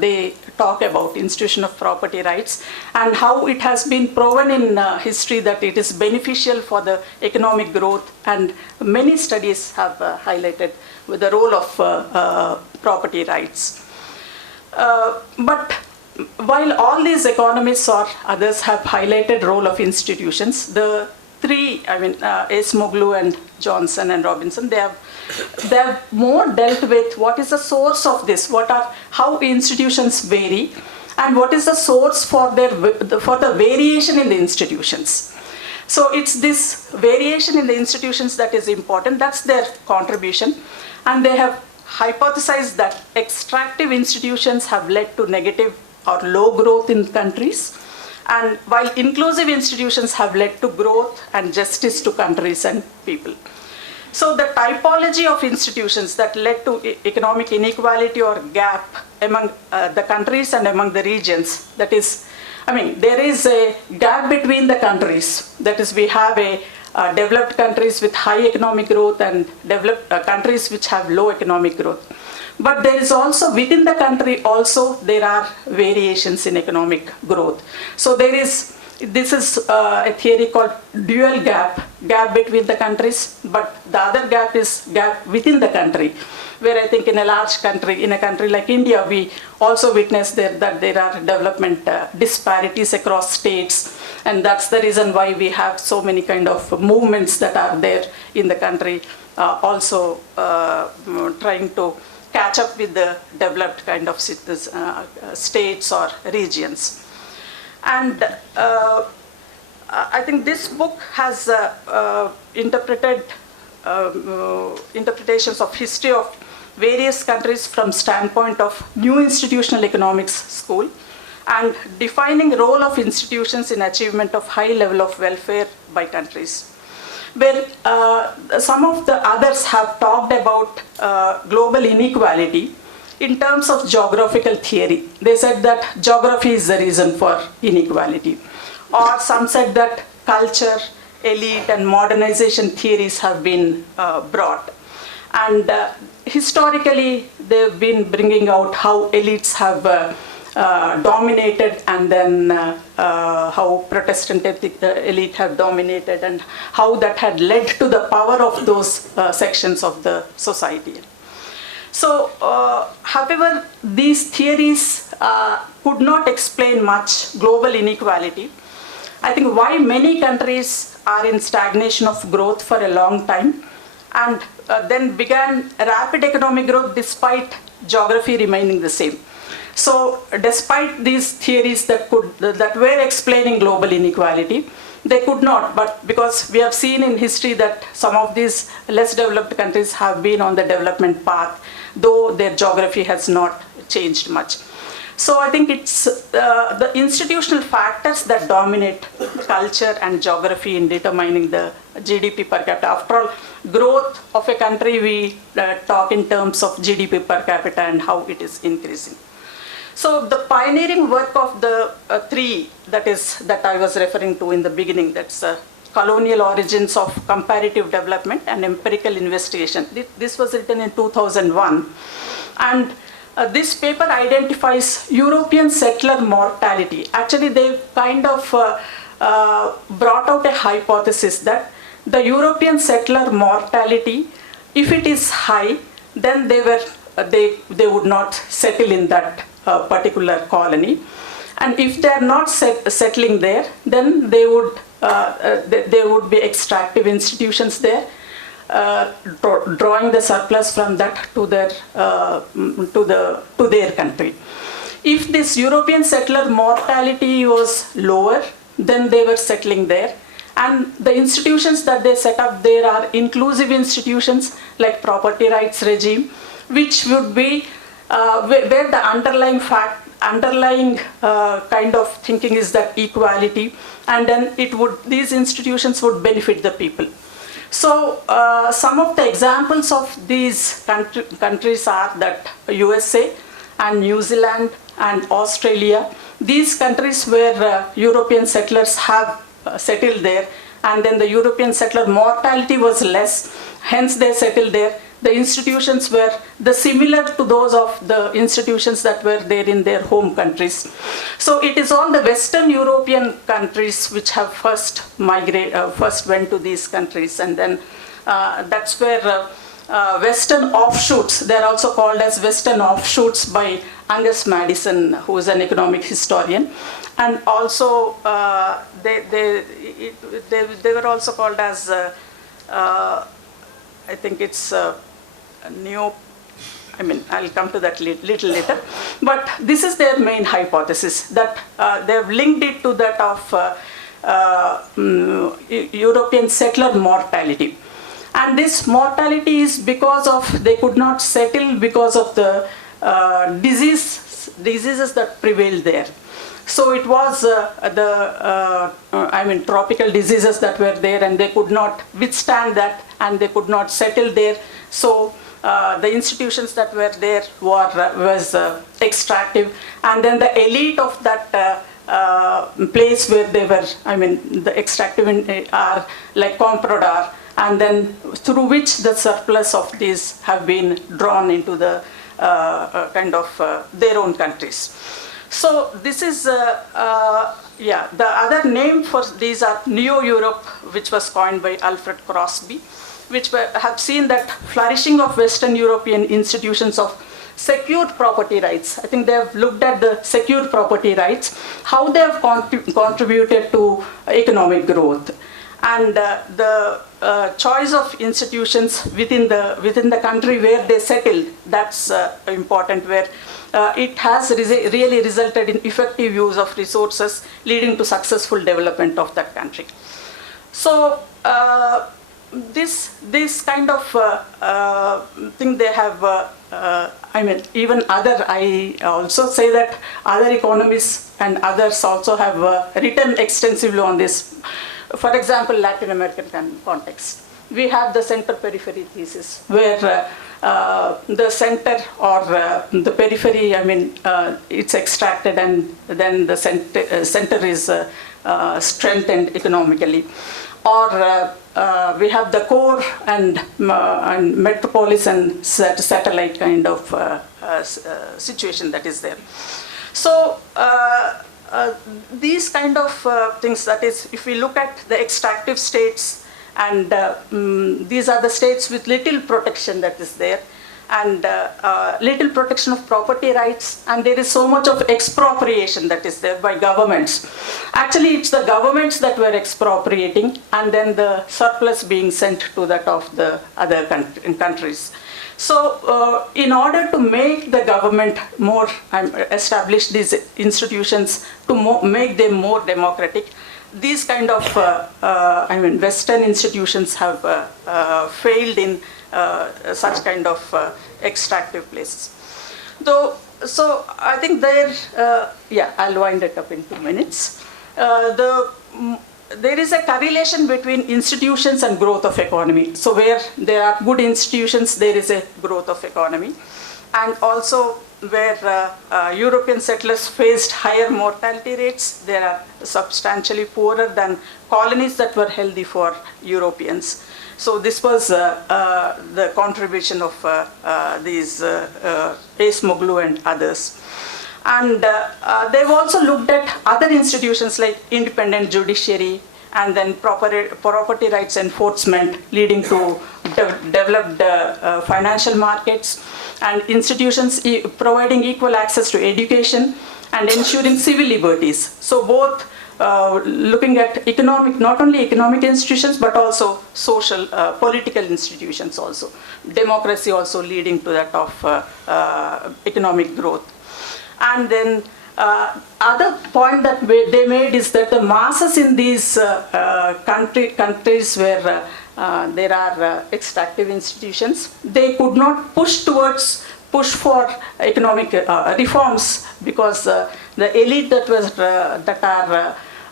they talk about, institution of property rights, and how it has been proven in history that it is beneficial for the economic growth, and many studies have highlighted the role of property rights. But while all these economists or others have highlighted role of institutions, the three, Acemoglu and Johnson and Robinson, they have more dealt with what is the source of this, how institutions vary, and what is the source for the variation in the institutions. So it's this variation in the institutions that is important. That's their contribution, and they have hypothesized that extractive institutions have led to negative or low growth in countries, and while inclusive institutions have led to growth and justice to countries and people. So the typology of institutions that led to economic inequality or gap among the countries and among the regions, that is, there is a gap between the countries. That is, we have developed countries with high economic growth and developed countries which have low economic growth. But there is also, within the country also, there are variations in economic growth. So this is a theory called dual gap between the countries, but the other gap is gap within the country, where I think in a large country, in a country like India, we also witness that there are development disparities across states, and that's the reason why we have so many kind of movements that are there in the country, also trying to catch up with the developed kind of states or regions. And I think this book has interpretations of history of various countries from standpoint of new institutional economics school, and defining role of institutions in achievement of high level of welfare by countries. Where some of the others have talked about global inequality in terms of geographical theory. They said that geography is the reason for inequality. Or some said that culture, elite, and modernization theories have been brought. And historically, they've been bringing out how elites have dominated, and then how Protestant elite have dominated, and how that had led to the power of those sections of the society. So, however, these theories could not explain much global inequality. I think why many countries are in stagnation of growth for a long time, and then began rapid economic growth despite geography remaining the same. So, despite these theories that were explaining global inequality, they could not, but because we have seen in history that some of these less developed countries have been on the development path, though their geography has not changed much. So I think it's the institutional factors that dominate culture and geography in determining the GDP per capita. After all, growth of a country, we talk in terms of GDP per capita and how it is increasing. So the pioneering work of the three that I was referring to in the beginning, that's colonial origins of comparative development and empirical investigation. This was written in 2001. And this paper identifies European settler mortality. Actually, they kind of brought out a hypothesis that the European settler mortality, if it is high, then they would not settle in that particular colony. And if they are not settling there, then there would be extractive institutions there, drawing the surplus from that to their country. If this European settler mortality was lower, then they were settling there. And the institutions that they set up there are inclusive institutions like property rights regime, which would be where the underlying underlying kind of thinking is that equality, and then these institutions would benefit the people. So some of the examples of these countries are that USA and New Zealand and Australia. These countries where European settlers have settled there, and then the European settler mortality was less, hence they settled there. The institutions were similar to those of the institutions that were there in their home countries. So it is all the Western European countries which have first went to these countries, and then that's where Western offshoots, they're also called as Western offshoots by Angus Madison, who is an economic historian. And also they were also called as, I think it's I'll come to that little later. But this is their main hypothesis, that they have linked it to that of European settler mortality. And this mortality is because of, they could not settle because of the diseases that prevailed there. So it was tropical diseases that were there, and they could not withstand that, and they could not settle there. So the institutions that were there was extractive, and then the elite of that place where they were, the extractive are like comprador, and then through which the surplus of these have been drawn into the their own countries. So this is, the other name for these are Neo-Europe, which was coined by Alfred Crosby, which have seen that flourishing of Western European institutions of secured property rights. I think they have looked at the secured property rights, how they have contributed to economic growth. And the choice of institutions within the country where they settled, that's important, where it has really resulted in effective use of resources, leading to successful development of that country. So this kind of thing they have, even I also say that other economists and others also have written extensively on this. For example, Latin American context. We have the center-periphery thesis, where the center or the periphery, it's extracted, and then the center is strengthened economically. Or we have the core and metropolis and satellite kind of situation that is there. So these kind of things, that is, if we look at the extractive states, and these are the states with little protection that is there, and little protection of property rights, and there is so much of expropriation that is there by governments. Actually, it's the governments that were expropriating, and then the surplus being sent to that of the other countries. So in order to make the government more, establish these institutions to make them more democratic, these kind of Western institutions have failed in such kind of extractive places. So I think there, I'll wind it up in 2 minutes. There is a correlation between institutions and growth of economy. So where there are good institutions, there is a growth of economy. And also where European settlers faced higher mortality rates, they are substantially poorer than colonies that were healthy for Europeans. So this was the contribution of these Acemoglu and others. And they've also looked at other institutions like independent judiciary, and then property rights enforcement, leading to developed financial markets, and institutions providing equal access to education and ensuring civil liberties. So both looking at not only economic institutions, but also social, political institutions also. Democracy also leading to that of economic growth. And then other point that they made is that the masses in these countries where there are extractive institutions, they could not push towards push for economic reforms, because the elite that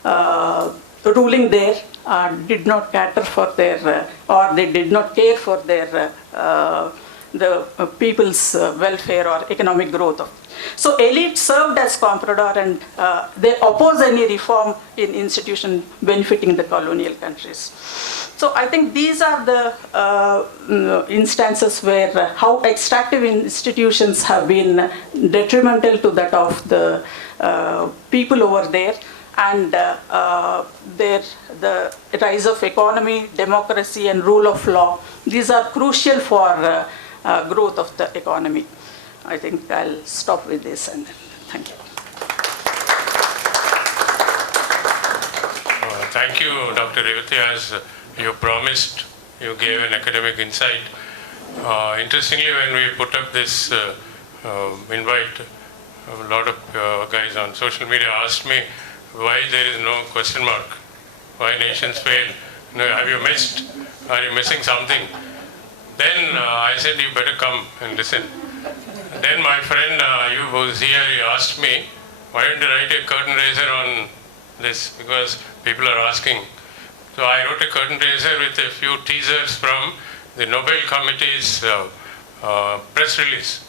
are ruling there did not cater for their, or they did not care for their the people's welfare or economic growth. So elite served as comprador, and they oppose any reform in institution benefiting the colonial countries. So I think these are the instances where how extractive institutions have been detrimental to that of the people over there, and the rise of economy, democracy, and rule of law. These are crucial for growth of the economy. I think I'll stop with this, and thank you. Thank you, Dr. Revathi. As you promised, you gave an academic insight. Interestingly, when we put up this invite, a lot of guys on social media asked me why there is no question mark, why nations fail. No, have you missed? Are you missing something? Then I said, you better come and listen. Then my friend, you who's here, he asked me, why don't you write a curtain raiser on this? Because people are asking. So I wrote a curtain raiser with a few teasers from the Nobel Committee's press release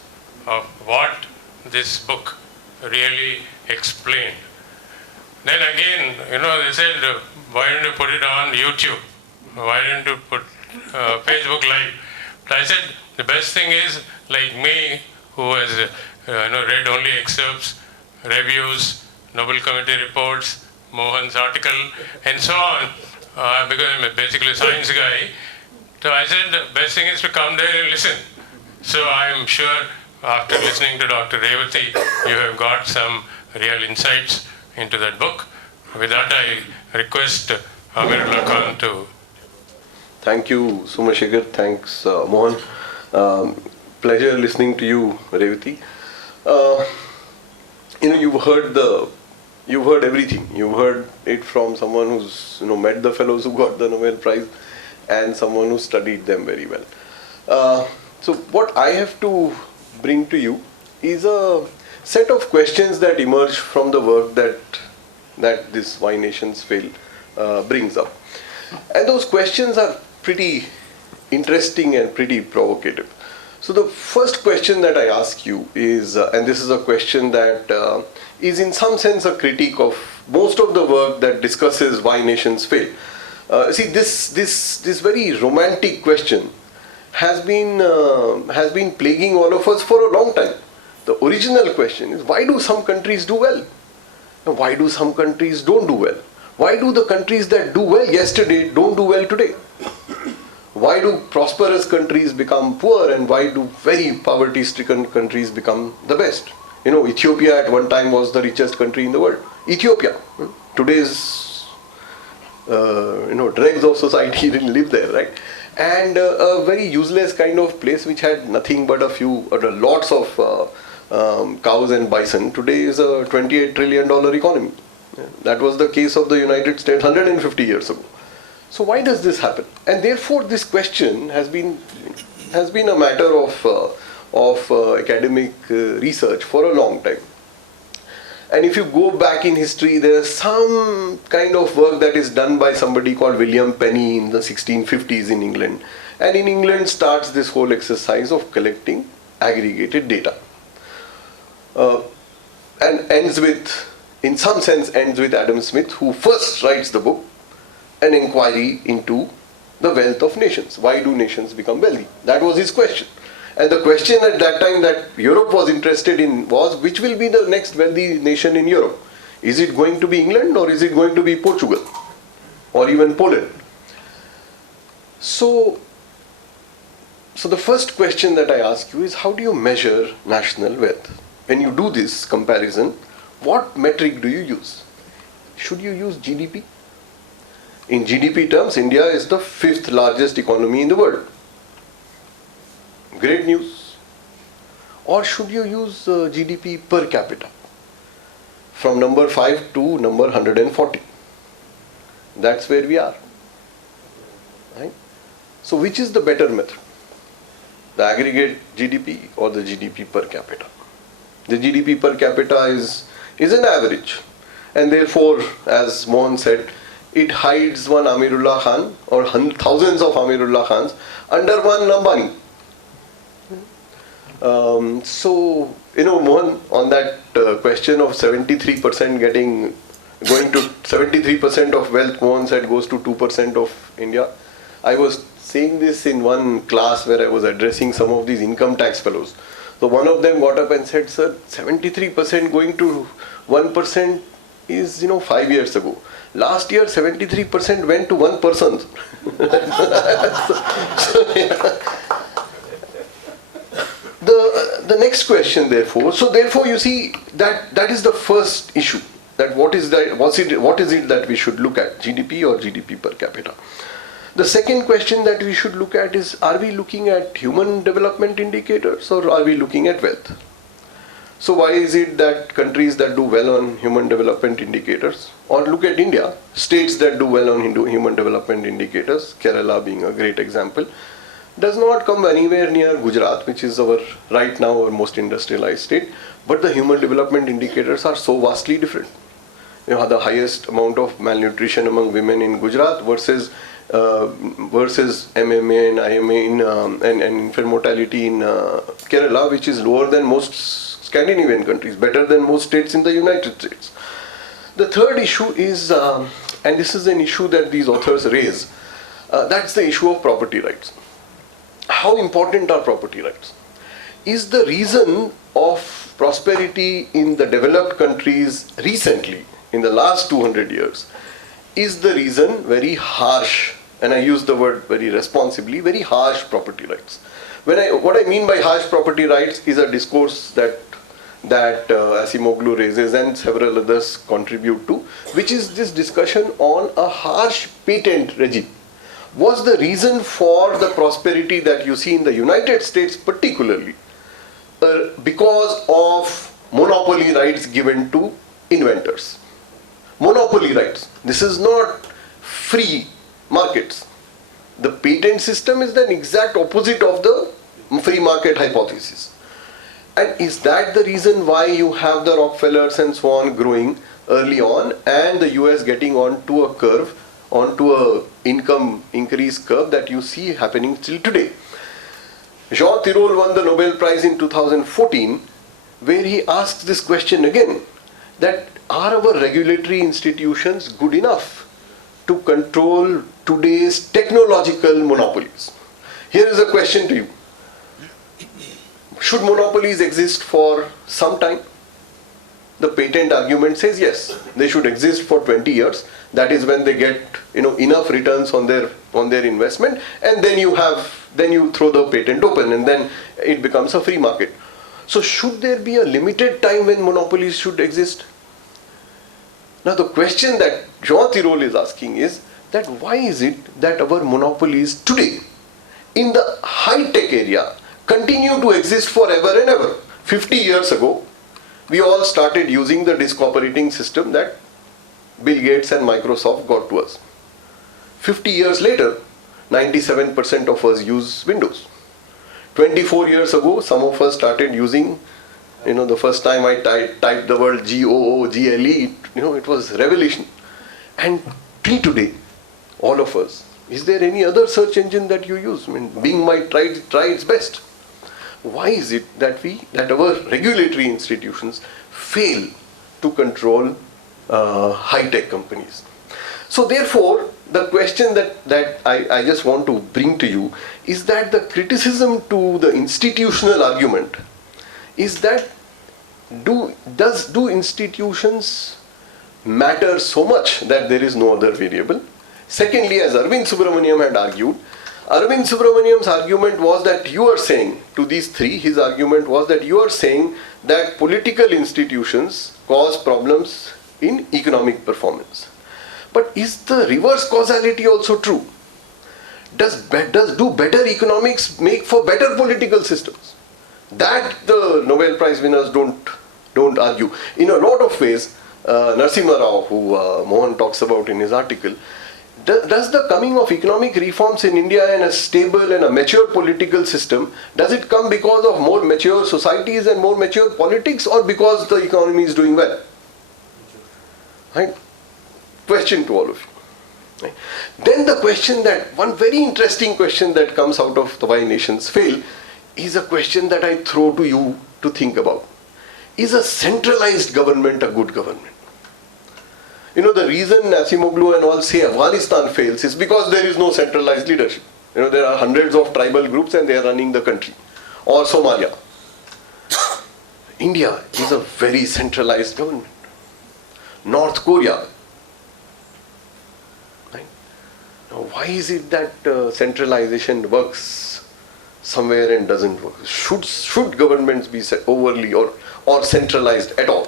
of what this book really explained. Then again, they said, why don't you put it on YouTube? Why don't you put Facebook Live? But I said, the best thing is, like me, who has read only excerpts, reviews, Nobel Committee reports, Mohan's article, and so on, because I'm basically a science guy. So I said, the best thing is to come there and listen. So I'm sure after listening to Dr. Revathi, you have got some real insights into that book. With that, I request Amir Ullah Khan to... Thank you, Somasekhar. Thanks, Mohan. Pleasure listening to you, Revathi. You've heard everything. You've heard it from someone who's met the fellows who got the Nobel Prize, and someone who studied them very well. So what I have to bring to you is a set of questions that emerge from the work that this Why Nations Fail brings up. And those questions are pretty interesting and pretty provocative. So the first question that I ask you is, and this is a question that is in some sense a critique of most of the work that discusses why nations fail. See, this very romantic question has been plaguing all of us for a long time. The original question is, why do some countries do well? And why do some countries don't do well? Why do the countries that do well yesterday don't do well today? Why do prosperous countries become poor, and why do very poverty-stricken countries become the best? Ethiopia at one time was the richest country in the world. Ethiopia, today's dregs of society didn't live there, right? And a very useless kind of place which had nothing but lots of cows and bison, today is a $28 trillion economy. That was the case of the United States 150 years ago. So why does this happen? And therefore this question has been a matter of academic research for a long time. And if you go back in history, there is some kind of work that is done by somebody called William Penny in the 1650s in England. And in England starts this whole exercise of collecting aggregated data. And in some sense ends with Adam Smith, who first writes the book, An Inquiry into the Wealth of Nations. Why do nations become wealthy? That was his question. And the question at that time that Europe was interested in was, which will be the next wealthy nation in Europe? Is it going to be England, or is it going to be Portugal, or even Poland? So the first question that I ask you is, how do you measure national wealth? When you do this comparison, what metric do you use? Should you use GDP? In GDP terms, India is the 5th largest economy in the world. Great news. Or should you use GDP per capita? From number 5 to number 140. That's where we are. Right? So which is the better method? The aggregate GDP or the GDP per capita? The GDP per capita is an average, and therefore, as Mohan said, it hides one Amir Ullah Khan or thousands of Amir Ullah Khans under one Ambani. So, Mohan, on that question of 73% going to 73% of wealth, Mohan said, goes to 2% of India. I was saying this in one class where I was addressing some of these income tax fellows. So one of them got up and said, sir, 73% going to 1% is, 5 years ago. Last year, 73% went to one person. The next question, therefore, you see that is the first issue. That what is it that we should look at, GDP or GDP per capita? The second question that we should look at is, are we looking at human development indicators or are we looking at wealth? So why is it that countries that do well on human development indicators, or look at India, states that do well on human development indicators, Kerala being a great example, does not come anywhere near Gujarat, which is right now our most industrialized state, but the human development indicators are so vastly different. You have the highest amount of malnutrition among women in Gujarat versus MMA and IMA and infant mortality in Kerala, which is lower than most Scandinavian countries, better than most states in the United States. The third issue is, and this is an issue that these authors raise, that's the issue of property rights. How important are property rights? Is the reason of prosperity in the developed countries recently, in the last 200 years, is the reason very harsh, and I use the word very responsibly, very harsh property rights. What I mean by harsh property rights is a discourse that Acemoglu raises and several others contribute to, which is this discussion on a harsh patent regime. Was the reason for the prosperity that you see in the United States particularly because of monopoly rights given to inventors? Monopoly rights. This is not free markets. The patent system is the exact opposite of the free market hypothesis. And is that the reason why you have the Rockefellers and so on growing early on and the US getting onto a curve, onto a income increase curve that you see happening till today? Jean Tirole won the Nobel Prize in 2014, where he asks this question again, that are our regulatory institutions good enough to control today's technological monopolies? Here is a question to you. Should monopolies exist for some time? The patent argument says yes, they should exist for 20 years. That is when they get enough returns on their investment, and then you throw the patent open, and then it becomes a free market. So should there be a limited time when monopolies should exist? Now the question that Jean Tirole is asking is that why is it that our monopolies today in the high-tech area continue to exist forever and ever? 50 years ago, we all started using the disk operating system that Bill Gates and Microsoft got to us. 50 years later, 97% of us use Windows. 24 years ago, some of us started using, the first time I typed the word GOOGLE, it was revelation. And till today, all of us, is there any other search engine that you use? Bing might try its best. Why is it that our regulatory institutions fail to control high-tech companies? So therefore, the question that I just want to bring to you is that the criticism to the institutional argument is that do institutions matter so much that there is no other variable? Secondly, as Arvind Subramaniam had argued, Arvind Subramaniam's argument was that you are saying, to these three, his argument was that you are saying that political institutions cause problems in economic performance. But is the reverse causality also true? Do better economics make for better political systems? That the Nobel Prize winners don't argue. In a lot of ways, Narasimha Rao, who Mohan talks about in his article, Does the coming of economic reforms in India and a stable and a mature political system, does it come because of more mature societies and more mature politics, or because the economy is doing well? Right? Question to all of you. Right? Then the question that, one very interesting question that comes out of the Why Nations Fail is a question that I throw to you to think about. Is a centralized government a good government? You know, the reason Acemoglu and all say Afghanistan fails is because there is no centralized leadership. You know, there are hundreds of tribal groups and they are running the country. Or Somalia. India is a very centralized government. North Korea. Right? Now, why is it that centralization works somewhere and doesn't work? Should governments be overly or centralized at all?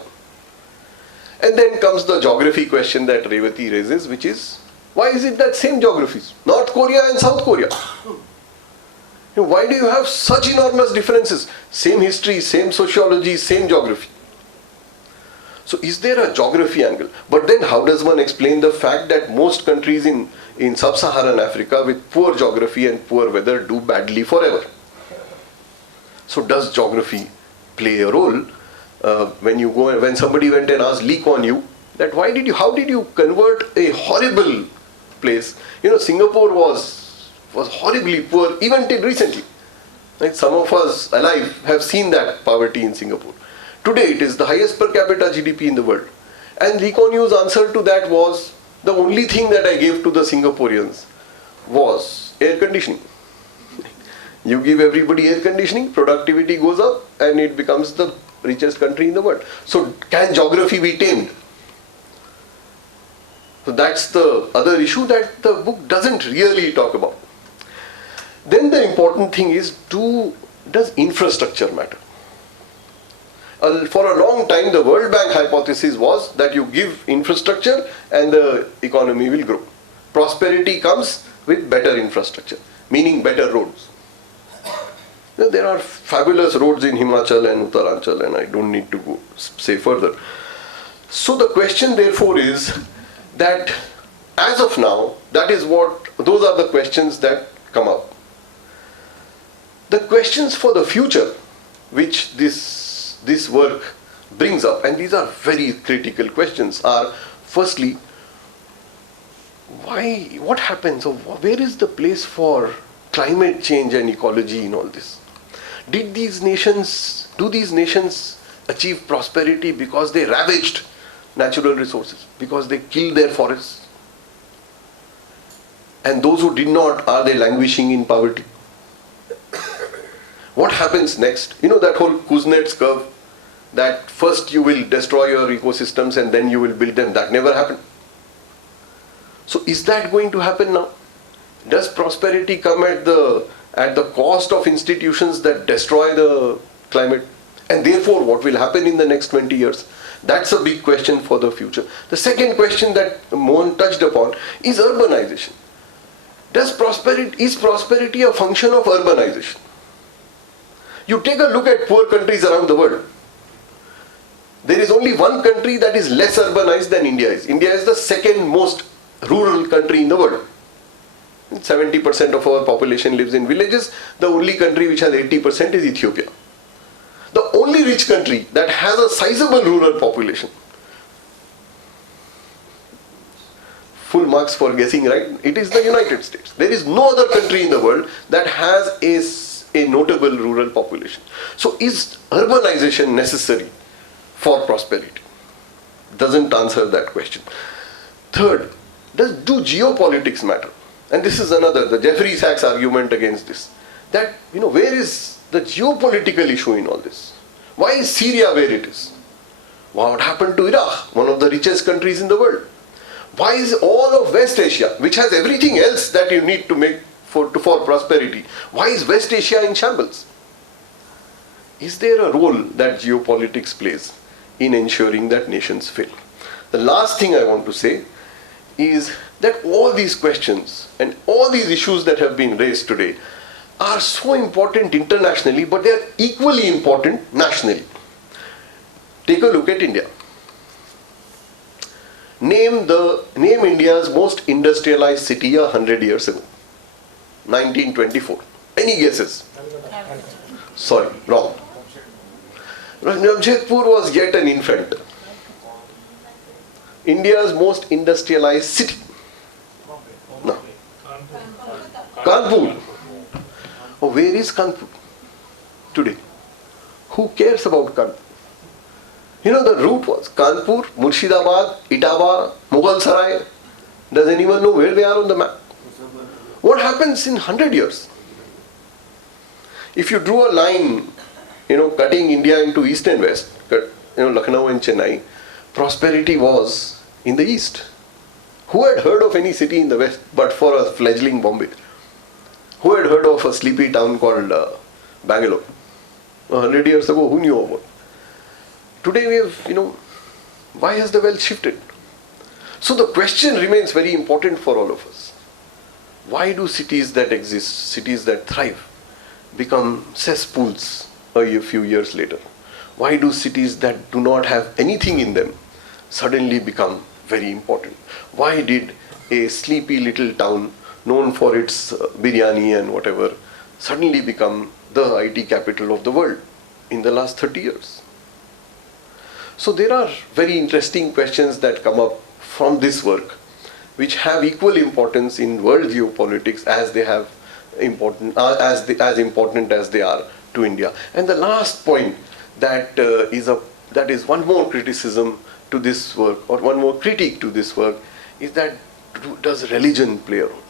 And then comes the geography question that Revathi raises, which is, why is it that same geographies, North Korea and South Korea? Why do you have such enormous differences? Same history, same sociology, same geography. So is there a geography angle? But then how does one explain the fact that most countries in sub-Saharan Africa with poor geography and poor weather do badly forever? So does geography play a role? When somebody went and asked Lee Kuan Yew that how did you convert a horrible place? You know, Singapore was horribly poor even till recently. Like some of us alive have seen that poverty in Singapore. Today it is the highest per capita GDP in the world. And Lee Kuan Yew's answer to that was, the only thing that I gave to the Singaporeans was air conditioning. You give everybody air conditioning, productivity goes up and it becomes the richest country in the world. So can geography be tamed? So that's the other issue that the book doesn't really talk about. Then the important thing is, does infrastructure matter? For a long time, the World Bank hypothesis was that you give infrastructure and the economy will grow. Prosperity comes with better infrastructure, meaning better roads. There are fabulous roads in Himachal and Uttaranchal, and I don't need to say further. So the question therefore is that as of now, those are the questions that come up. The questions for the future which this work brings up, and these are very critical questions, are firstly, what happens, or where is the place for climate change and ecology in all this? Do these nations achieve prosperity because they ravaged natural resources, because they killed their forests? And those who did not, are they languishing in poverty? What happens next? You know that whole Kuznets curve, that first you will destroy your ecosystems and then you will build them. That never happened. So is that going to happen now? Does prosperity come at the cost of institutions that destroy the climate? And therefore, what will happen in the next 20 years? That's a big question for the future. The second question that Mohan touched upon is urbanization. Is prosperity a function of urbanization? You take a look at poor countries around the world. There is only one country that is less urbanized than India is. India is the second most rural country in the world. 70% of our population lives in villages. The only country which has 80% is Ethiopia. The only rich country that has a sizable rural population. Full marks for guessing right. It is the United States. There is no other country in the world that has a notable rural population. So is urbanization necessary for prosperity? Doesn't answer that question. Third, do geopolitics matter? And this is another, the Jeffrey Sachs argument against this. That, where is the geopolitical issue in all this? Why is Syria where it is? What happened to Iraq, one of the richest countries in the world? Why is all of West Asia, which has everything else that you need to make for prosperity, why is West Asia in shambles? Is there a role that geopolitics plays in ensuring that nations fail? The last thing I want to say is that all these questions and all these issues that have been raised today are so important internationally, but they are equally important nationally. Take a look at India. Name India's most industrialized city 100 years ago. 1924. Any guesses? Sorry, wrong. Jamshedpur was yet an infant. India's most industrialized city. No. Kanpur. Oh, where is Kanpur today? Who cares about Kanpur? You know, the route was Kanpur, Murshidabad, Etawah, Mughal Sarai. Does anyone know where they are on the map? What happens in 100 years? If you drew a line, cutting India into east and west, Lucknow and Chennai, prosperity was in the east. Who had heard of any city in the west but for a fledgling Bombay? Who had heard of a sleepy town called Bangalore? 100 years ago, who knew about it? Today we have, why has the wealth shifted? So the question remains very important for all of us. Why do cities that exist, cities that thrive, become cesspools a few years later? Why do cities that do not have anything in them suddenly become very important? Why did a sleepy little town known for its biryani and whatever suddenly become the IT capital of the world in the last 30 years? So there are very interesting questions that come up from this work, which have equal importance in world geopolitics as they have as important as they are to India. And the last point that is one more criticism to this work, or one more critique to this work, is that does religion play a role?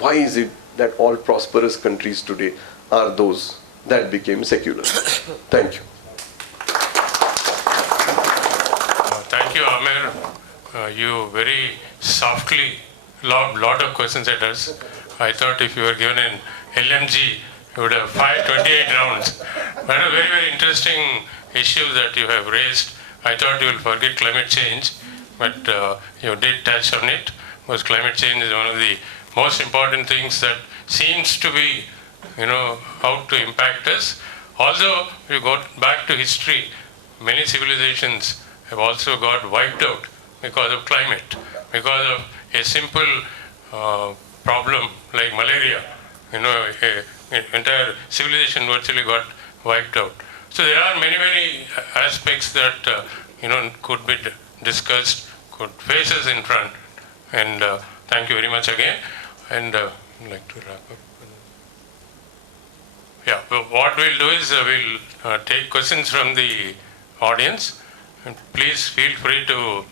Why is it that all prosperous countries today are those that became secular? Thank you. Thank you, Amir. You very softly lobbed lot of questions at us. I thought if you were given an LMG, you would have fired 28 rounds. But a very, very interesting issue that you have raised. I thought you will forget climate change, but you did touch on it, because climate change is one of the most important things that seems to be, how to impact us. Also, if you go back to history, many civilizations have also got wiped out because of climate, because of a simple problem like malaria. An entire civilization virtually got wiped out. So there are many, many aspects that could be discussed, could face us in front. And thank you very much again. And I'd like to wrap up. Yeah, well, what we'll do is we'll take questions from the audience. And please feel free to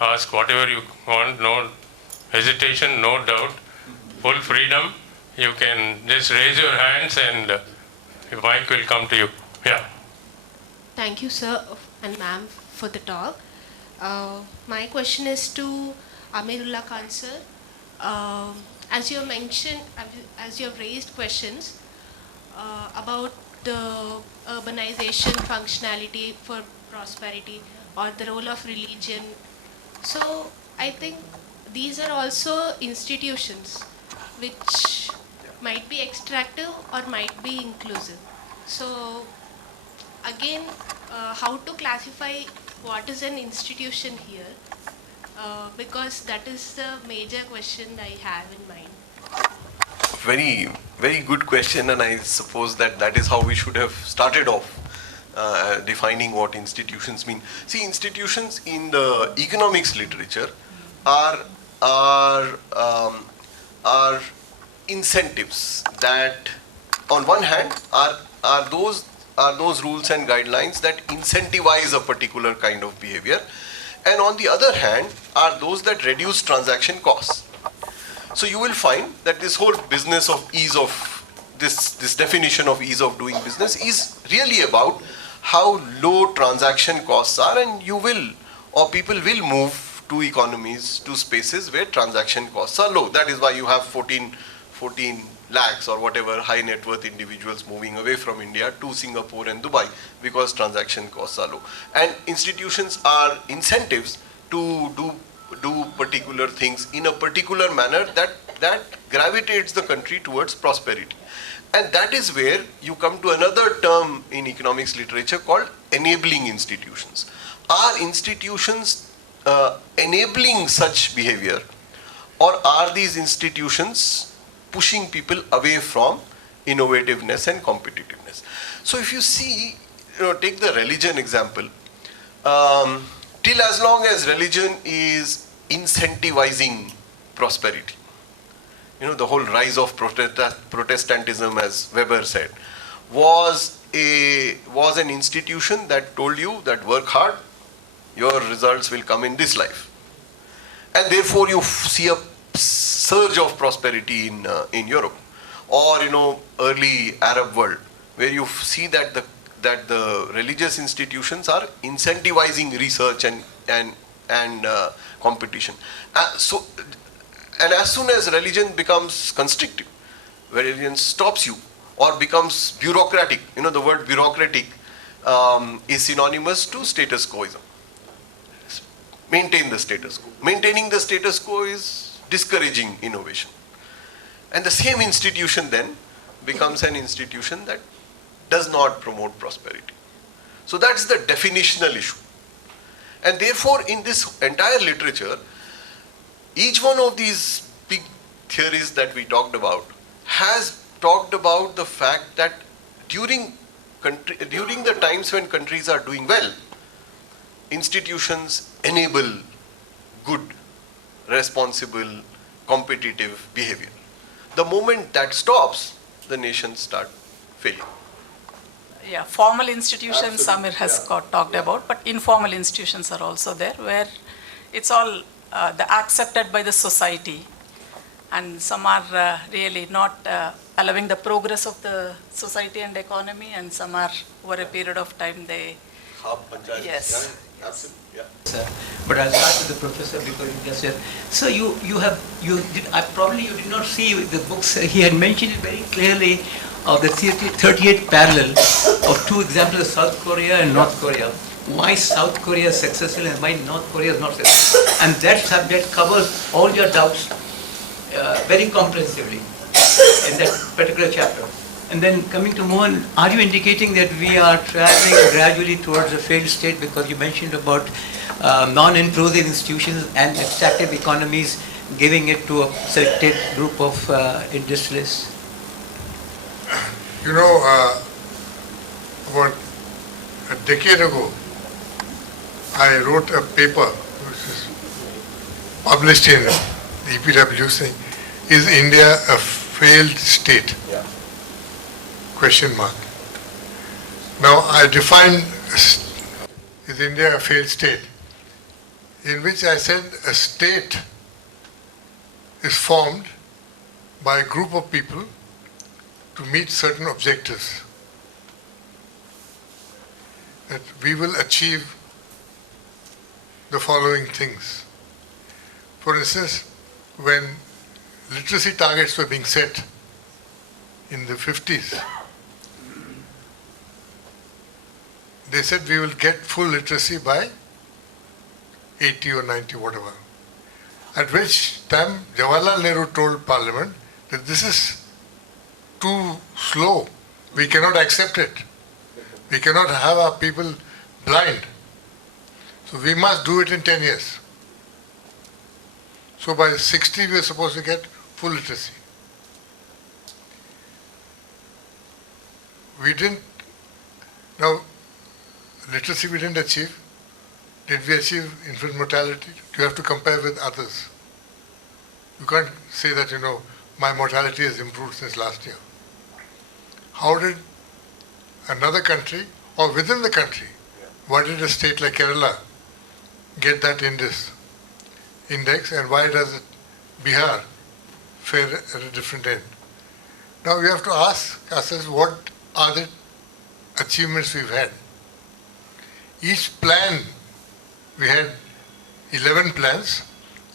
ask whatever you want, no hesitation, no doubt, full freedom. You can just raise your hands and the mic will come to you. Yeah. Thank you, sir and ma'am, for the talk. My question is to Amir Ullah Khan, sir. As you mentioned, as you have raised questions about the urbanization functionality for prosperity or the role of religion. So I think these are also institutions which might be extractive or might be inclusive. So again, how to classify what is an institution here? Because that is the major question I have in mind. Very, very good question, and I suppose that is how we should have started off, defining what institutions mean. See, institutions in the economics literature are incentives that, on one hand, are those rules and guidelines that incentivize a particular kind of behavior, and on the other hand, are those that reduce transaction costs. So you will find that this whole business of ease of, this definition of ease of doing business is really about how low transaction costs are, and you will, or people will move to economies, to spaces where transaction costs are low. That is why you have 14 lakhs or whatever high net worth individuals moving away from India to Singapore and Dubai, because transaction costs are low. And institutions are incentives to do particular things in a particular manner that gravitates the country towards prosperity. And that is where you come to another term in economics literature called enabling institutions. Are institutions enabling such behavior, or are these institutions pushing people away from innovativeness and competitiveness? So if you see, take the religion example, till as long as religion is incentivizing prosperity, the whole rise of Protestantism, as Weber said, was an institution that told you that work hard, your results will come in this life. And therefore you see a surge of prosperity in Europe, or early Arab world, where you see that the religious institutions are incentivizing research and competition. And as soon as religion becomes constrictive, where religion stops you or becomes bureaucratic, the word bureaucratic is synonymous to status quoism. Maintain the status quo. Maintaining the status quo is discouraging innovation. And the same institution then becomes an institution that does not promote prosperity. So that's the definitional issue. And therefore, in this entire literature, each one of these big theories that we talked about has talked about the fact that during the times when countries are doing well, institutions enable good, responsible, competitive behavior. The moment that stops, the nations start failing. Yeah, formal institutions Absolutely, Amir has talked about, but informal institutions are also there, where it's all accepted by the society, and some are really not allowing the progress of the society and economy, and some are over a period of time they. Yes. Absolutely. Yeah. Sir, but I'll start with the professor because you just said. So you did not see the books. He had mentioned it very clearly of the 38 parallel of two examples of South Korea and North Korea. Why South Korea is successful and why North Korea is not successful. And that subject covers all your doubts very comprehensively in that particular chapter. And then coming to Mohan, are you indicating that we are traveling gradually towards a failed state, because you mentioned about non-inclusive institutions and extractive economies giving it to a selected group of industrialists? About a decade ago, I wrote a paper which is published in the EPW saying, "Is India a failed state?" Yeah. Question mark. Now I define, is India a failed state? In which I said a state is formed by a group of people to meet certain objectives. That we will achieve the following things. For instance, when literacy targets were being set in the 50s, they said we will get full literacy by 80 or 90, whatever. At which time Jawaharlal Nehru told Parliament that this is too slow. We cannot accept it. We cannot have our people blind. So we must do it in 10 years. So by 60 we are supposed to get full literacy. We didn't. Now, literacy we didn't achieve. Did we achieve infant mortality? You have to compare with others. You can't say that, my mortality has improved since last year. How did another country, or within the country, why did a state like Kerala get that index, and why does Bihar fare at a different end? Now we have to ask ourselves, what are the achievements we've had? Each plan, we had 11 plans,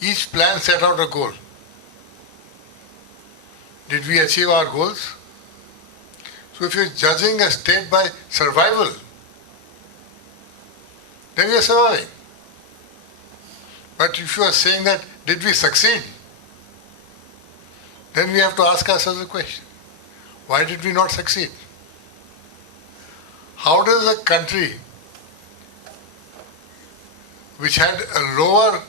each plan set out a goal. Did we achieve our goals? So if you're judging a state by survival, then we are surviving. But if you are saying that, did we succeed? Then we have to ask ourselves a question. Why did we not succeed? How does a country which had a lower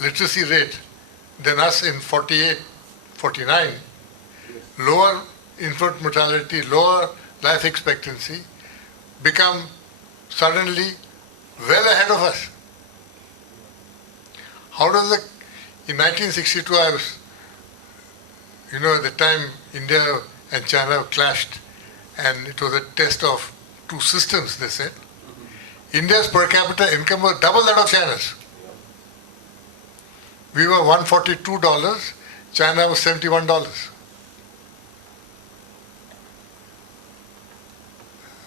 literacy rate than us in 48, 49, lower infant mortality, lower life expectancy, become suddenly well ahead of us. How does in 1962 I was, at the time India and China clashed and it was a test of two systems, they said. India's per capita income was double that of China's. We were $142, China was $71.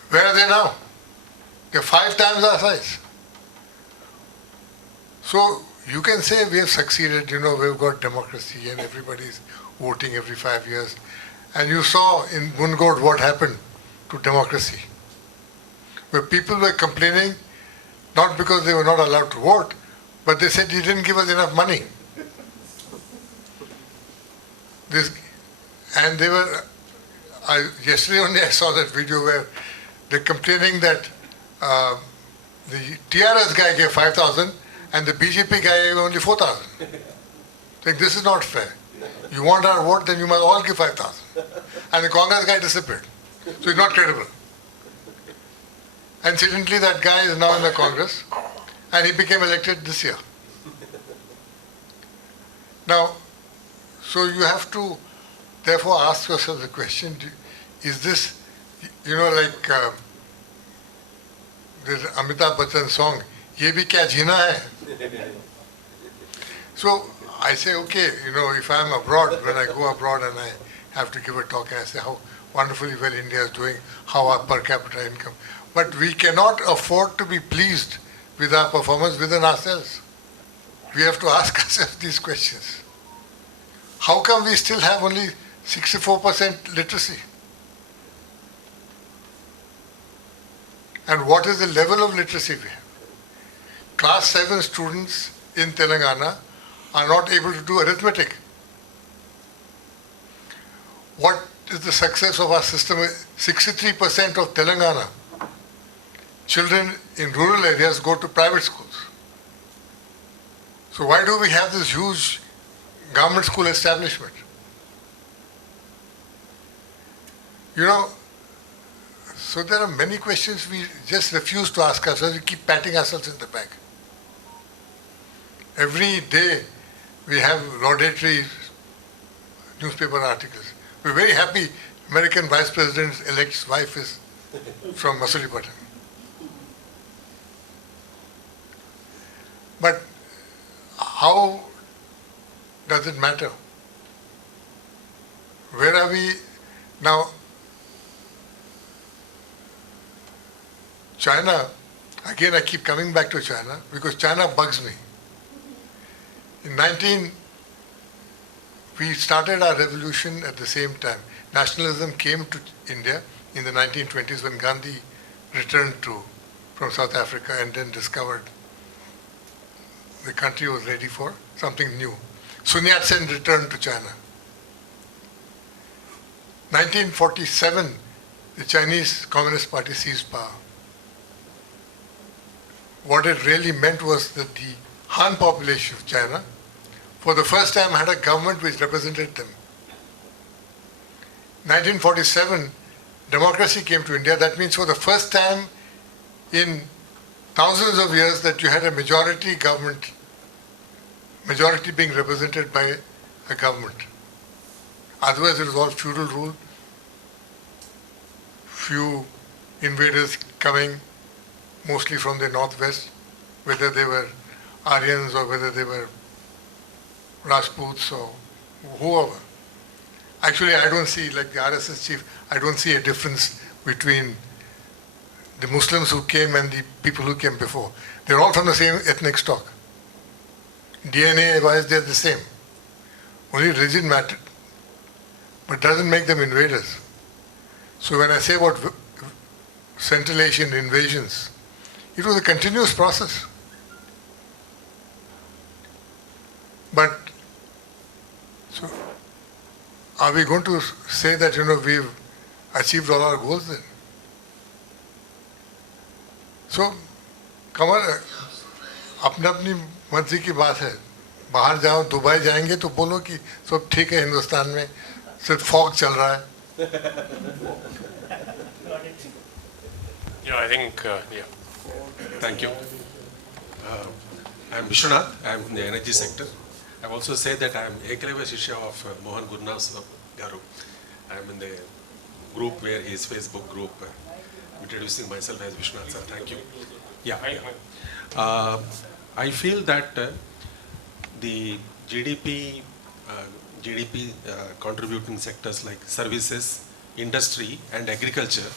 Where are they now? They're 5 times our size. So you can say we have succeeded, we've got democracy and everybody's voting every 5 years. And you saw in Mungod what happened to democracy, where people were complaining not because they were not allowed to vote, but they said he didn't give us enough money. Yesterday only I saw that video where they're complaining that the TRS guy gave 5,000 and the BJP guy gave only 4,000. Saying this is not fair. You want our vote, then you must all give 5,000. And the Congress guy disappeared. So he's not credible. Incidentally, that guy is now in the Congress and he became elected this year. Now, so you have to therefore ask yourself the question, is this, like the Amitabh Bachchan song, Ye bhi kya jeena hai? So I say, okay, if I'm abroad, when I go abroad and I have to give a talk, and I say how wonderfully well India is doing, how our per capita income. But we cannot afford to be pleased with our performance within ourselves. We have to ask ourselves these questions. How come we still have only 64% literacy? And what is the level of literacy we have? Class 7 students in Telangana are not able to do arithmetic. What is the success of our system? 63% of Telangana children in rural areas go to private schools. So why do we have this huge government school establishment? So there are many questions we just refuse to ask ourselves. We keep patting ourselves in the back. Every day we have laudatory newspaper articles. We're very happy American Vice President-elect's wife is from Masulipatam. But how does it matter? Where are we now? China, again I keep coming back to China because China bugs me. We started our revolution at the same time. Nationalism came to India in the 1920s when Gandhi returned from South Africa and then discovered the country was ready for something new. Sun Yat-sen returned to China. 1947, the Chinese Communist Party seized power. What it really meant was that the Han population of China, for the first time, had a government which represented them. 1947, democracy came to India. That means for the first time in thousands of years that you had a majority government, majority being represented by a government. Otherwise it was all feudal rule, few invaders coming mostly from the northwest, whether they were Aryans or whether they were Rajputs or whoever. Actually, I don't see, like the RSS chief, I don't see a difference between the Muslims who came and the people who came before. They're all from the same ethnic stock. DNA-wise, they're the same. Only religion mattered, but doesn't make them invaders. So when I say about Central Asian invasions, it was a continuous process. But so are we going to say that, we've achieved all our goals then? सो कमल, अपनी अपनी मर्जी की बात है. बाहर जाओ, Dubai जाएंगे तो बोलो कि सब ठीक है, हिंदुस्तान में सिर्फ फॉग चल रहा है. Yeah, I think, yeah. Thank you. I am Vishwanath. I am in the energy sector. I also say that I am Ekaleva Shishya of Mohan Guruswami Garu. I am in the group where his Facebook group. Introducing myself as Vishwanath sir. Thank you. Yeah. I feel that the GDP contributing sectors like services, industry and agriculture,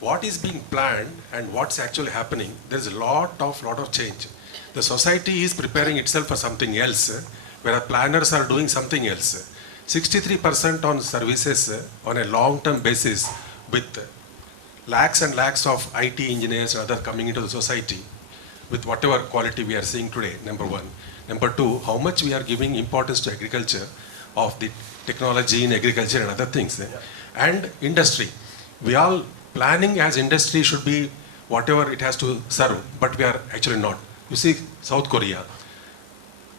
what is being planned and what's actually happening, there is a lot of change. The society is preparing itself for something else, where planners are doing something else. 63% on services on a long-term basis, with lakhs and lakhs of IT engineers and others coming into the society with whatever quality we are seeing today, number one. Number two, how much we are giving importance to agriculture, of the technology in agriculture and other things. And industry. We all planning as industry should be whatever it has to serve, but we are actually not. You see South Korea.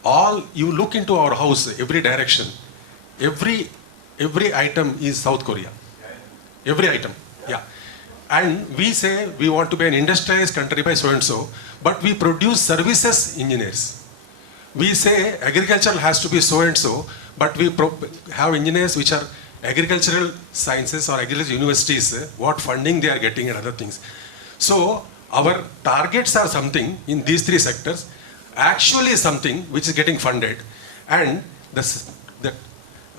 All, you look into our house, every direction, every item is South Korea. Every item, yeah. And we say we want to be an industrialized country by so and so, but we produce services engineers. We say agriculture has to be so and so, but we have engineers which are agricultural sciences or agricultural universities, what funding they are getting and other things. So our targets are something in these three sectors, actually something which is getting funded. And the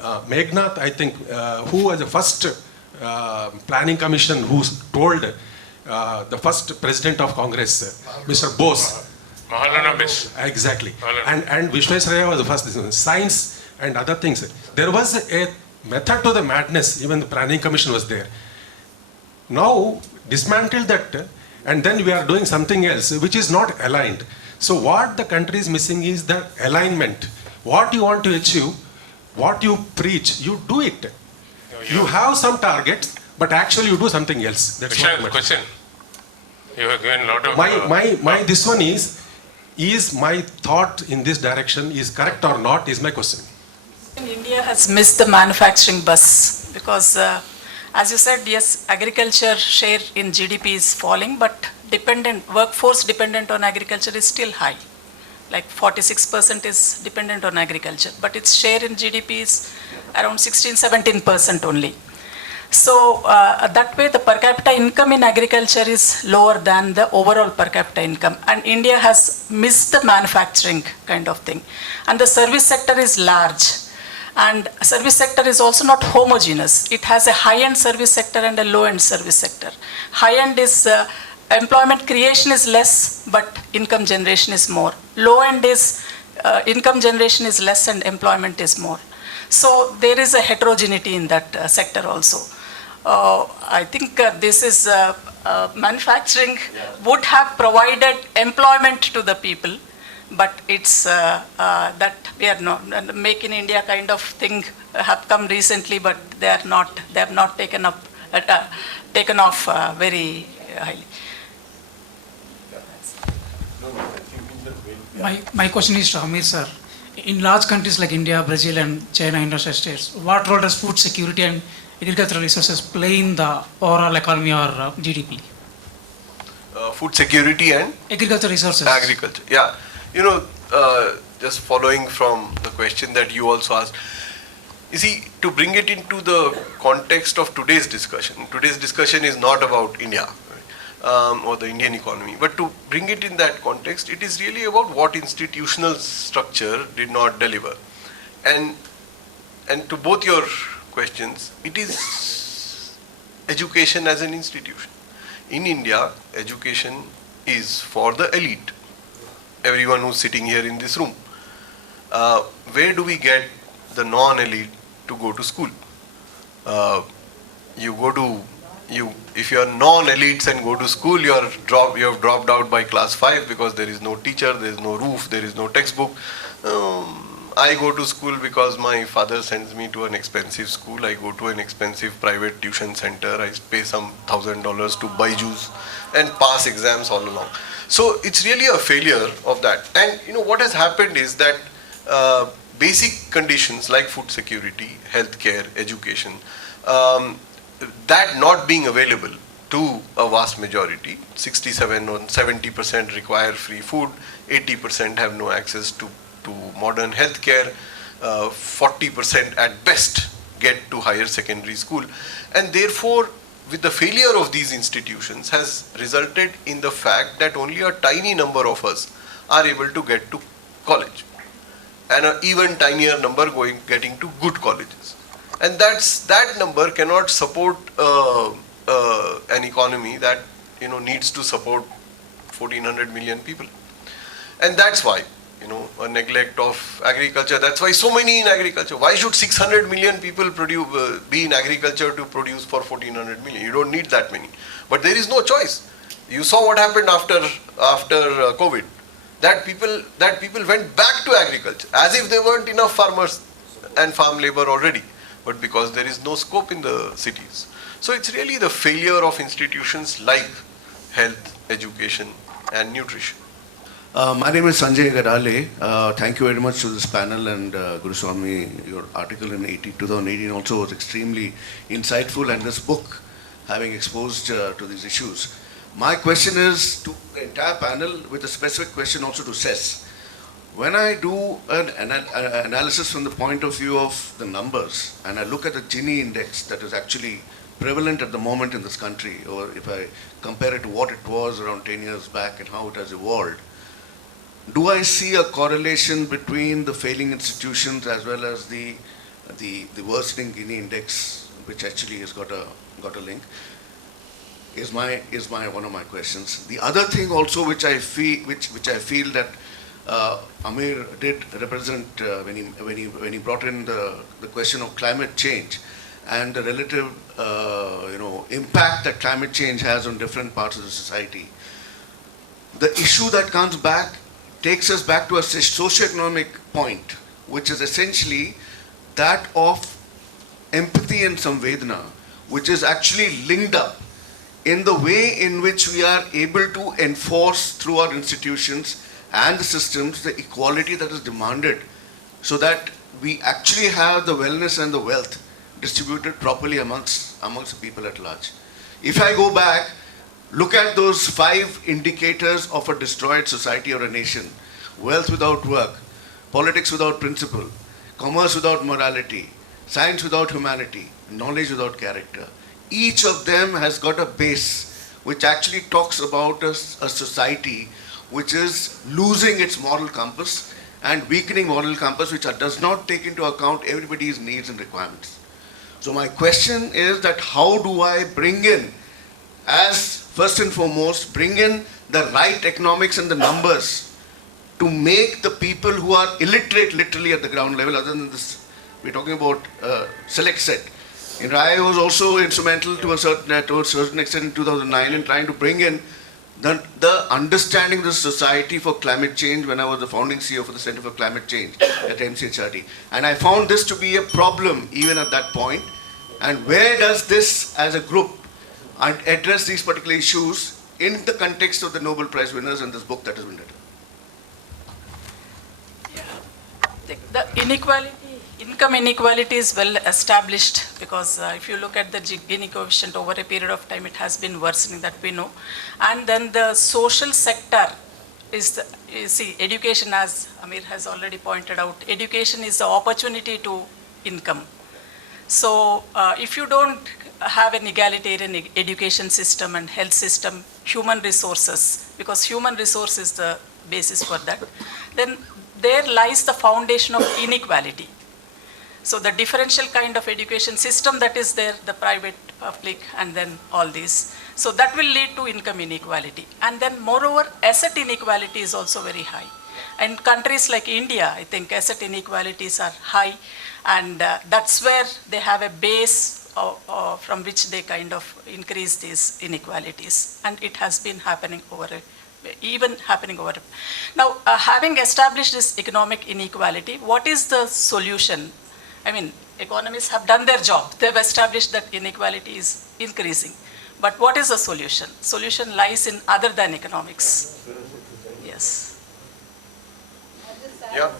Meghnad, I think, who was the first planning commission who told the first president of Congress, Mr. Bose. Mahalanobis. Exactly. And Vishwesvaraya was the first. Science and other things. There was a method to the madness, even the planning commission was there. Now, dismantle that, and then we are doing something else which is not aligned. So what the country is missing is the alignment. What you want to achieve, what you preach, you do it. You have some targets, but actually you do something else. That's Vishal, not much. question. You have given a lot of... My this one is my thought in this direction is correct or not is my question. India has missed the manufacturing bus because, as you said, yes, agriculture share in GDP is falling, but workforce dependent on agriculture is still high. Like 46% is dependent on agriculture, but its share in GDP is around 16-17% only. So that way the per capita income in agriculture is lower than the overall per capita income, and India has missed the manufacturing kind of thing. And the service sector is large, and service sector is also not homogeneous. It has a high-end service sector and a low-end service sector. High-end is employment creation is less, but income generation is more. Low-end is income generation is less and employment is more. So there is a heterogeneity in that sector also. I think this is manufacturing would have provided employment to the people, but it's that we are not Make in India kind of thing have come recently, but they have not taken off very highly. My question is to Amir sir. In large countries like India, Brazil and China, United States, what role does food security and agricultural resources play in the overall economy or GDP? Food security and Agricultural resources. agriculture. Yeah, just following from the question that you also asked, you see, to bring it into the context of today's discussion is not about India, right, or the Indian economy, but to bring it in that context, it is really about what institutional structure did not deliver. And to both your questions, it is education as an institution. In India, education is for the elite, everyone who's sitting here in this room. Where do we get the non-elite to go to school? If you are non-elites and go to school, you have dropped out by class 5 because there is no teacher, there is no roof, there is no textbook. I go to school because my father sends me to an expensive school. I go to an expensive private tuition center. I pay some $1,000 to buy juice and pass exams all along. So it's really a failure of that. And what has happened is that basic conditions like food security, healthcare, education, that not being available to a vast majority, 67 or 70% require free food, 80% have no access to modern healthcare, 40% at best get to higher secondary school. And therefore, with the failure of these institutions has resulted in the fact that only a tiny number of us are able to get to college, and an even tinier number getting to good colleges. And that number cannot support an economy that needs to support 1,400 million people. And that's why a neglect of agriculture. That's why so many in agriculture. Why should 600 million people be in agriculture to produce for 1,400 million? You don't need that many. But there is no choice. You saw what happened after COVID. That people went back to agriculture as if there weren't enough farmers and farm labor already. But because there is no scope in the cities. So it's really the failure of institutions like health, education, and nutrition. My name is Sanjay Gadale. Thank you very much to this panel, and Guruswamy, your article in 2018 also was extremely insightful, and this book having exposed to these issues. My question is to the entire panel with a specific question also to CES. When I do an analysis from the point of view of the numbers, and I look at the Gini index that is actually prevalent at the moment in this country, or if I compare it to what it was around 10 years back and how it has evolved, do I see a correlation between the failing institutions as well as the worsening Gini index, which actually has got a link? Is my one of my questions. The other thing also which I feel that Amir did represent when he brought in the question of climate change and the relative impact that climate change has on different parts of the society. The issue that comes back takes us back to a socioeconomic point, which is essentially that of empathy and samvedana, which is actually linked up in the way in which we are able to enforce through our institutions and the systems the equality that is demanded, so that we actually have the wellness and the wealth distributed properly amongst the people at large. If I go back, look at those 5 indicators of a destroyed society or a nation: wealth without work, politics without principle, commerce without morality, science without humanity, knowledge without character. Each of them has got a base which actually talks about a society which is losing its moral compass and weakening moral compass, which does not take into account everybody's needs and requirements. So my question is that how do I bring in, as first and foremost, bring in the right economics and the numbers to make the people who are illiterate literally at the ground level, other than this, we're talking about select set. I was also instrumental to a certain extent in 2009 in trying to bring in the understanding of the Society for Climate Change when I was the founding CEO for the Center for Climate Change at MCHRD. And I found this to be a problem even at that point. And where does this as a group address these particular issues in the context of the Nobel Prize winners and this book that has been written? The income inequality is well established, because if you look at the Gini coefficient over a period of time, it has been worsening, that we know. And then the social sector is, education, as Amir has already pointed out, education is the opportunity to income. So if you don't have an egalitarian education system and health system, human resources, because human resource is the basis for that, then there lies the foundation of inequality. So the differential kind of education system that is there, the private, public, and then all these. So that will lead to income inequality. And then moreover, asset inequality is also very high. In countries like India, I think asset inequalities are high, and that's where they have a base from which they kind of increase these inequalities. And it has been happening over a even happening over. Now, having established this economic inequality, what is the solution? I mean, economists have done their job. They've established that inequality is increasing. But what is the solution? Solution lies in other than economics. Yes. Yeah.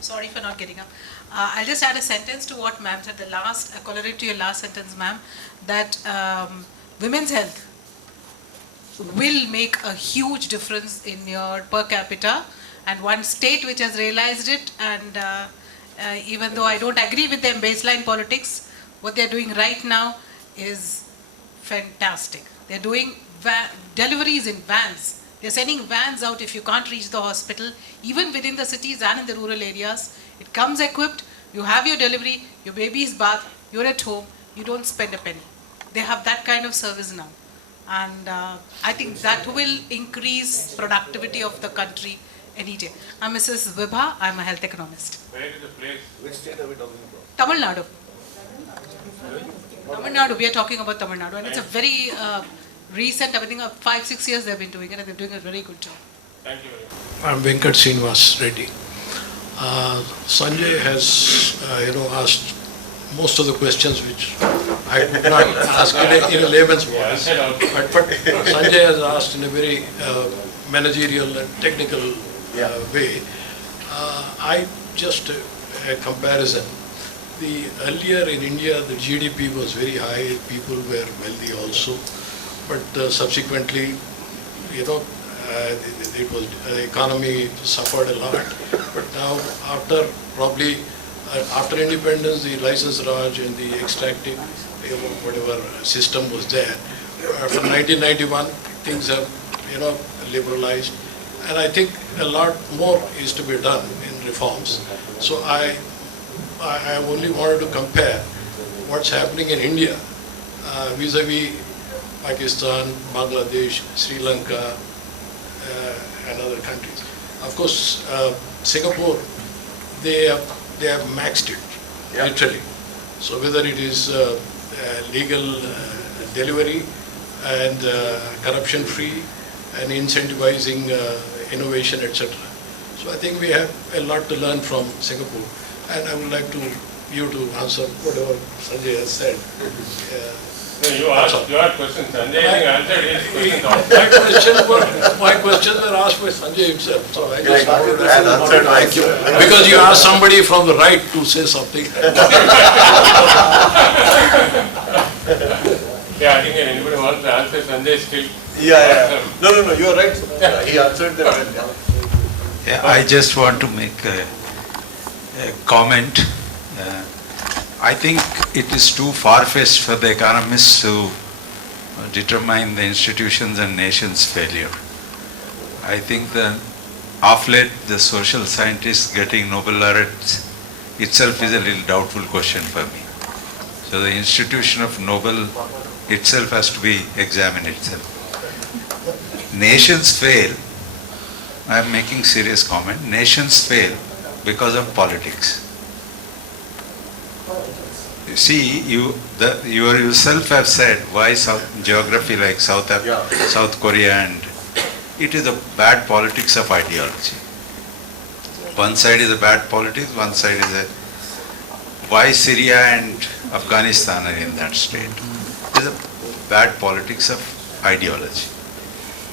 Sorry for not getting up. I'll just add a sentence to what ma'am said, a corollary to your last sentence, ma'am, that women's health will make a huge difference in your per capita, and one state which has realized it, and even though I don't agree with them baseline politics, what they're doing right now is fantastic. They're doing deliveries in vans. They're sending vans out if you can't reach the hospital, even within the cities and in the rural areas. It comes equipped, you have your delivery, your baby's bath, you're at home, you don't spend a penny. They have that kind of service now. And I think that will increase productivity of the country any day. I'm Mrs. Vibha, I'm a health economist. Where is the place? Which state are we talking about? Tamil Nadu. Tamil Nadu, we are talking about Tamil Nadu, and it's a very recent, I think 5-6 years they've been doing it, and they're doing a very good job. Thank you very much. I'm Venkat Srinivas Reddy. Sanjay has, asked most of the questions which I did not ask in a layman's voice. But Sanjay has asked in a very managerial and technical way. I just a comparison. The earlier in India, the GDP was very high. People were wealthy also. But subsequently, it was the economy suffered a lot. But now, after independence, the license Raj and the extractive, whatever system was there. From 1991, things have, liberalized, and I think a lot more is to be done in reforms. So I only wanted to compare what's happening in India vis-a-vis Pakistan, Bangladesh, Sri Lanka, and other countries. Of course, Singapore, they have maxed it, literally. So whether it is legal delivery and corruption-free and incentivizing innovation, etc. So I think we have a lot to learn from Singapore, and I would like you to answer whatever Sanjay has said. No, you asked your question, Sanjay answered his question. My questions were asked by Sanjay himself, so I just wanted to answer. Because you asked somebody from the right to say something. Yeah, I think anybody wants to answer Sanjay still. No, you are right. He answered them well. Yeah, I just want to make a comment. I think it is too far-fetched for the economists to determine the institutions and nations' failure. I think of late the social scientists getting Nobel laureates itself is a little doubtful question for me. So the institution of Nobel itself has to be examined itself. Nations fail, I am making serious comment, nations fail because of politics. You see, you yourself have said why geography like South Korea, and it is a bad politics of ideology. One side is a bad politics, one side is why Syria and Afghanistan are in that state. It is a bad politics of ideology.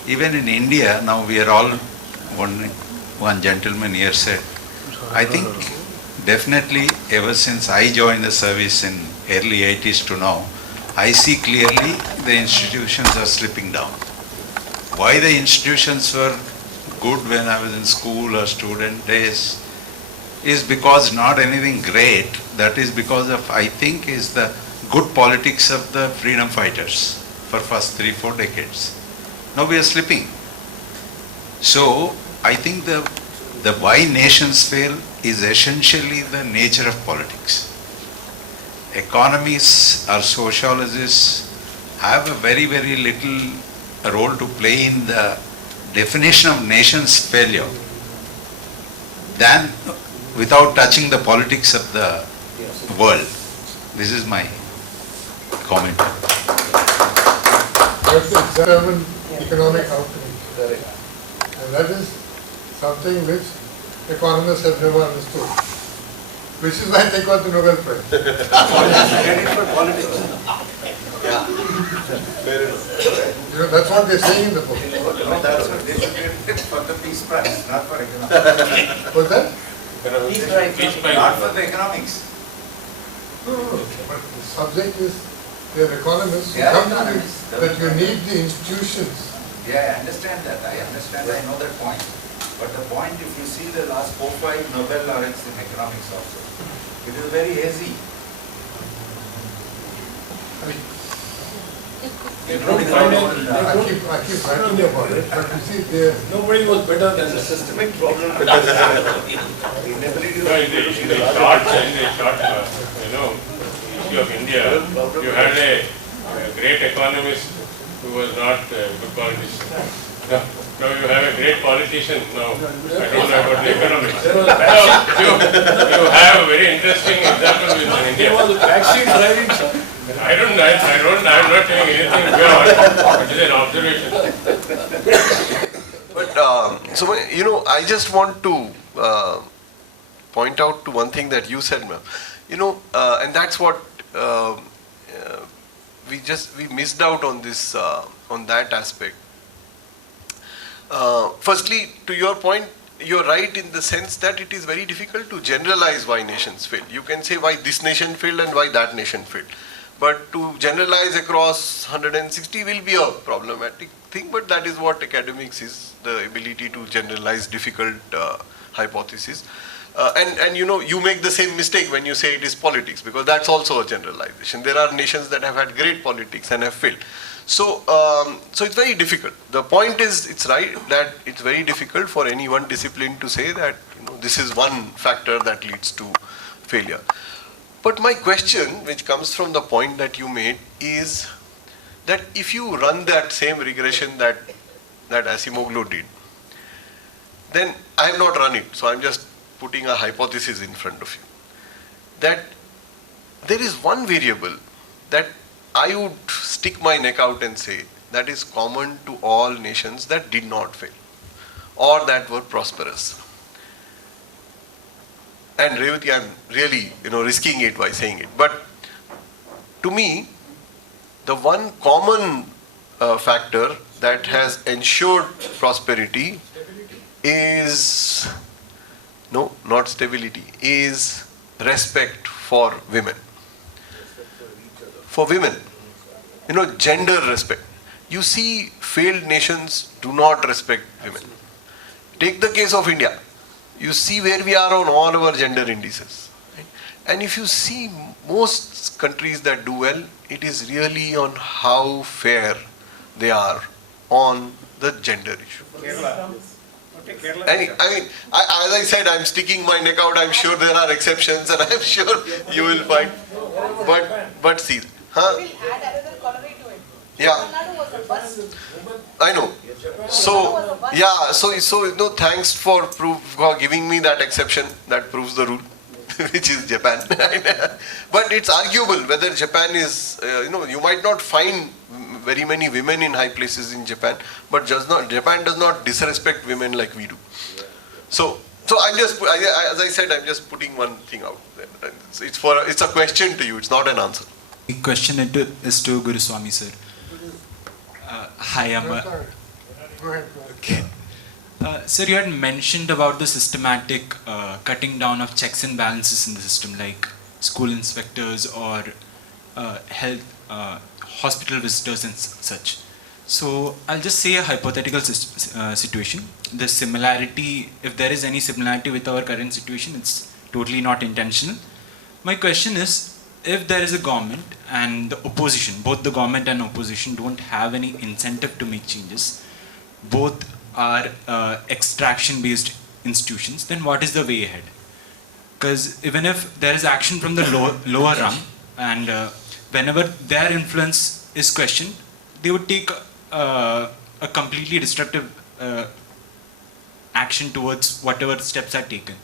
Even in India, now we are all wondering, one gentleman here said, I think definitely ever since I joined the service in early 80s to now, I see clearly the institutions are slipping down. Why the institutions were good when I was in school or student days is because not anything great, that is because of, I think, is the good politics of the freedom fighters for first 3-4 decades. Now we are slipping. So I think the why nations fail is essentially the nature of politics. Economists or sociologists have a very, very little role to play in the definition of nations' failure than without touching the politics of the world. This is my comment. have to examine economic outcomes. And that is something which economists have never understood. Which is why they got the Nobel Prize. Credit for politics. Yeah. Fair enough. You know, that's what they're saying in the book. No, that's what they should get for the Peace Prize, not for economics. What's that? Peace Prize. Not for the economics. No, but the subject is, they're economists who Yeah, come to economists. me that you need the institutions. Yeah, I understand that. I know that point. But the point, if you see the last 4-5 Nobel laureates in economics also, it is very hazy. They don't find it. I keep writing about it, but you see, Nobody was better than the Systemic problem. In the short, history of India, you had a great economist who was not a good politician. Now you have a great politician. Now I don't know about the economics. You have a very interesting example in India. There was a backseat driving, sir. I'm not saying anything beyond. It is an observation. But so I just want to point out to one thing that you said, ma'am. And that's what we missed out on this on that aspect. Firstly, to your point, you're right in the sense that it is very difficult to generalize why nations fail. You can say why this nation failed and why that nation failed. But to generalize across 160 will be a problematic thing, but that is what academics is, the ability to generalize difficult hypotheses. And you make the same mistake when you say it is politics, because that's also a generalization. There are nations that have had great politics and have failed. So it's very difficult. The point is, it's right that it's very difficult for any one discipline to say that this is one factor that leads to failure. But my question, which comes from the point that you made, is that if you run that same regression that Acemoglu did, then I have not run it, so I'm just putting a hypothesis in front of you, that there is one variable that I would stick my neck out and say that is common to all nations that did not fail or that were prosperous. And Revathi, I'm really risking it by saying it, but to me, the one common factor that has ensured prosperity is not stability, is respect for women. For women, gender respect. You see, failed nations do not respect women. Take the case of India. You see where we are on all our gender indices. Right? And if you see most countries that do well, it is really on how fair they are on the gender issue. As I said, I'm sticking my neck out. I'm sure there are exceptions, and I'm sure you will find. But see, We'll add another coloring to it. Yeah. Tamil Nadu was the first. I know. So yeah. So thanks for giving me that exception that proves the rule, which is Japan. But it's arguable whether Japan is. You might not find very many women in high places in Japan, but Japan does not disrespect women like we do. So as I said, I'm just putting one thing out there. It's a question to you. It's not an answer. The question is to Guruswamy sir. Hi, Amar. Go ahead. Okay. Sir, you had mentioned about the systematic cutting down of checks and balances in the system, like school inspectors or health hospital visitors and such. So I'll just say a hypothetical situation. The similarity, if there is any similarity with our current situation, it's totally not intentional. My question is, if there is a government and the opposition, both the government and opposition don't have any incentive to make changes, both are extraction-based institutions, then what is the way ahead? Because even if there is action from the lower rung, and whenever their influence is questioned, they would take a completely destructive action towards whatever steps are taken.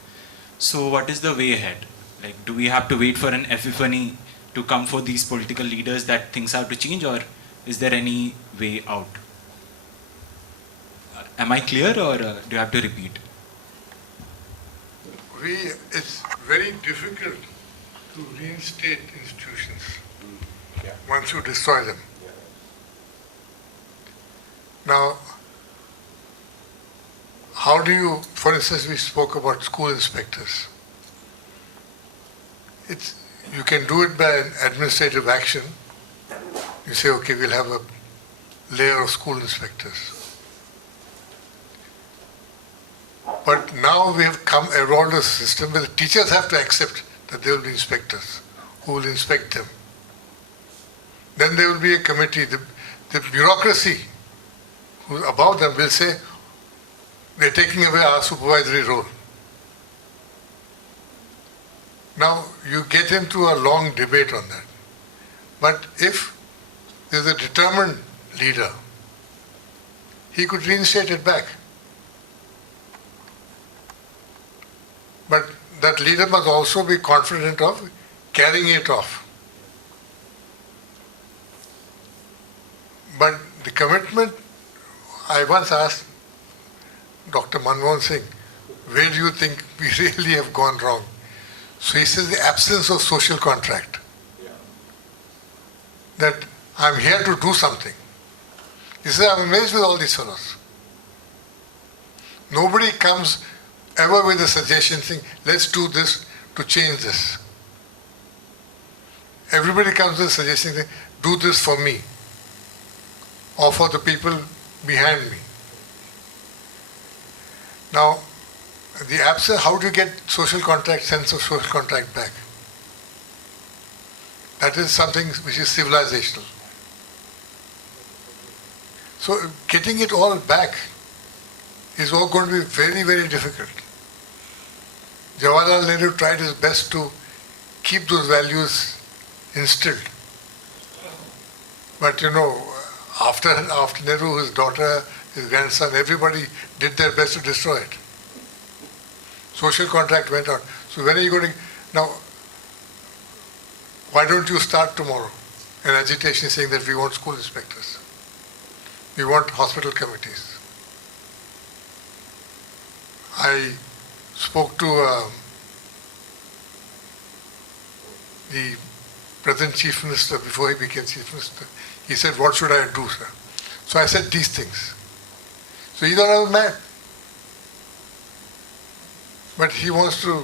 So what is the way ahead? Like, do we have to wait for an epiphany to come for these political leaders that things have to change, or Is there any way out? Am I clear, or do you have to repeat? It's very difficult to reinstate institutions once you destroy them. Now, how do you, for instance, we spoke about school inspectors. You can do it by an administrative action. You say, okay, we'll have a layer of school inspectors. But now we have evolved a system where the teachers have to accept that there will be inspectors who will inspect them. Then there will be a committee. The bureaucracy who's above them will say, they're taking away our supervisory role. Now, you get into a long debate on that. But if there's a determined leader, he could reinstate it back. But that leader must also be confident of carrying it off. But the commitment, I once asked Dr. Manmohan Singh, where do you think we really have gone wrong? So he says the absence of social contract. That I'm here to do something. He says, I'm amazed with all these fellows. Nobody comes ever with a suggestion saying, let's do this to change this. Everybody comes with a suggestion saying, do this for me or for the people behind me. Now, the absence, how do you get social contract, sense of social contract back? That is something which is civilizational. So getting it all back is all going to be very, very difficult. Jawaharlal Nehru tried his best to keep those values instilled. But after Nehru, his daughter, his grandson, everybody did their best to destroy it. Social contract went out. So when are you going to... Now, why don't you start tomorrow an agitation saying that we want school inspectors? We want hospital committees. I spoke to the present Chief Minister before he became Chief Minister. He said, what should I do, sir? So I said these things. So he thought I was mad. But he wants to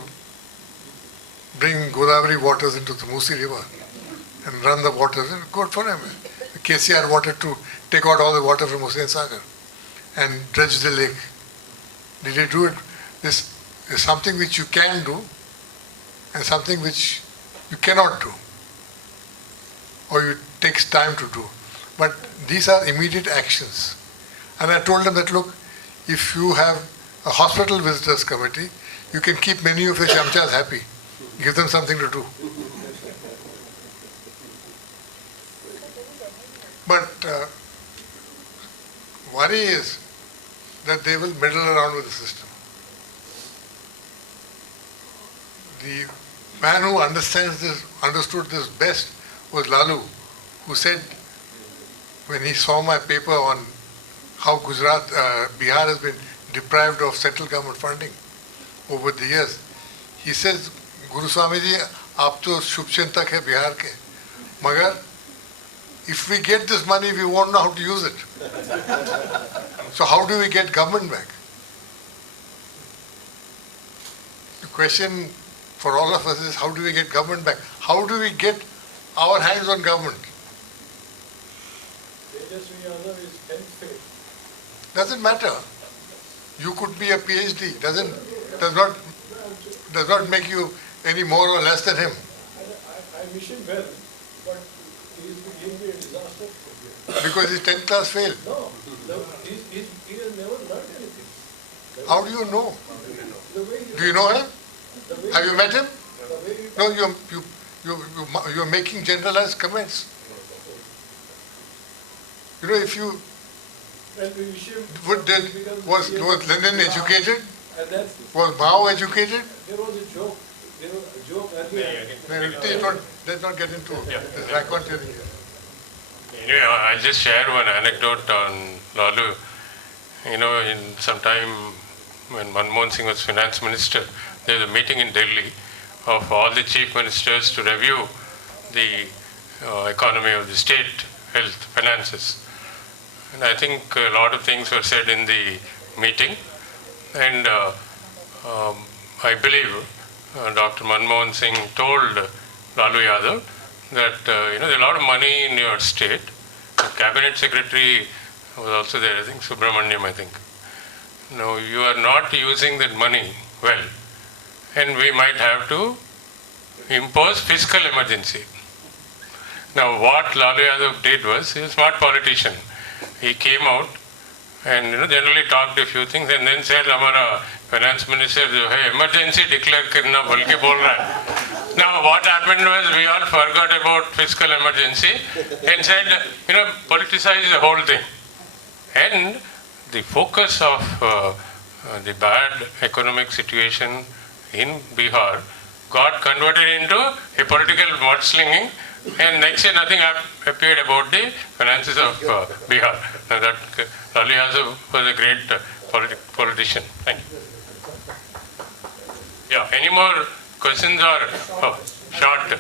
bring Godavari waters into the Musi River and run the waters. And good for him. KCR wanted to take out all the water from Hussain Sagar and dredge the lake. Did he do it? This is something which you can do and something which you cannot do or it takes time to do. But these are immediate actions. And I told them that, look, if you have a hospital visitors committee, you can keep many of your chamchas happy. Give them something to do. But worry is that they will meddle around with the system. The man who understood this best was Lalu, who said, when he saw my paper on how Bihar has been deprived of central government funding over the years, he says, Guruswamy ji, aap to shubchintak hai Bihar ke, magar if we get this money, we won't know how to use it. So how do we get government back? The question for all of us is, how do we get government back? How do we get our hands on government? Doesn't matter. You could be a PhD. Does not make you any more or less than him. I wish him well, but he'll be a disaster. Because his 10th class failed. No, he has never learned anything. How do you know? Do you know him? Have you met him? No, you're making generalized comments. If you was Lenin educated? Was Mao educated? There was a joke. Earlier. Let's not get into this raccoon theory here. Anyway, I'll just share one anecdote on Lalu. In some time when Manmohan Singh was finance minister, there was a meeting in Delhi of all the chief ministers to review the economy of the state, health, finances. And I think a lot of things were said in the meeting. And I believe Dr. Manmohan Singh told Lalu Yadav that there's a lot of money in your state. The cabinet secretary was also there, I think, Subramaniam, I think. No, you are not using that money well. And we might have to impose fiscal emergency. Now, what Lalu Yadav did was, he's a smart politician. He came out and generally talked a few things and then said, "Hamara finance minister जो है emergency declare करना बोल के बोल रहा है." Now, what happened was we all forgot about fiscal emergency and said, politicize the whole thing. And the focus of the bad economic situation in Bihar got converted into a political mudslinging, and next year nothing appeared about the finances of Bihar. Now that Lalu Yadav was a great politician. Thank you. Yeah, any more questions or short?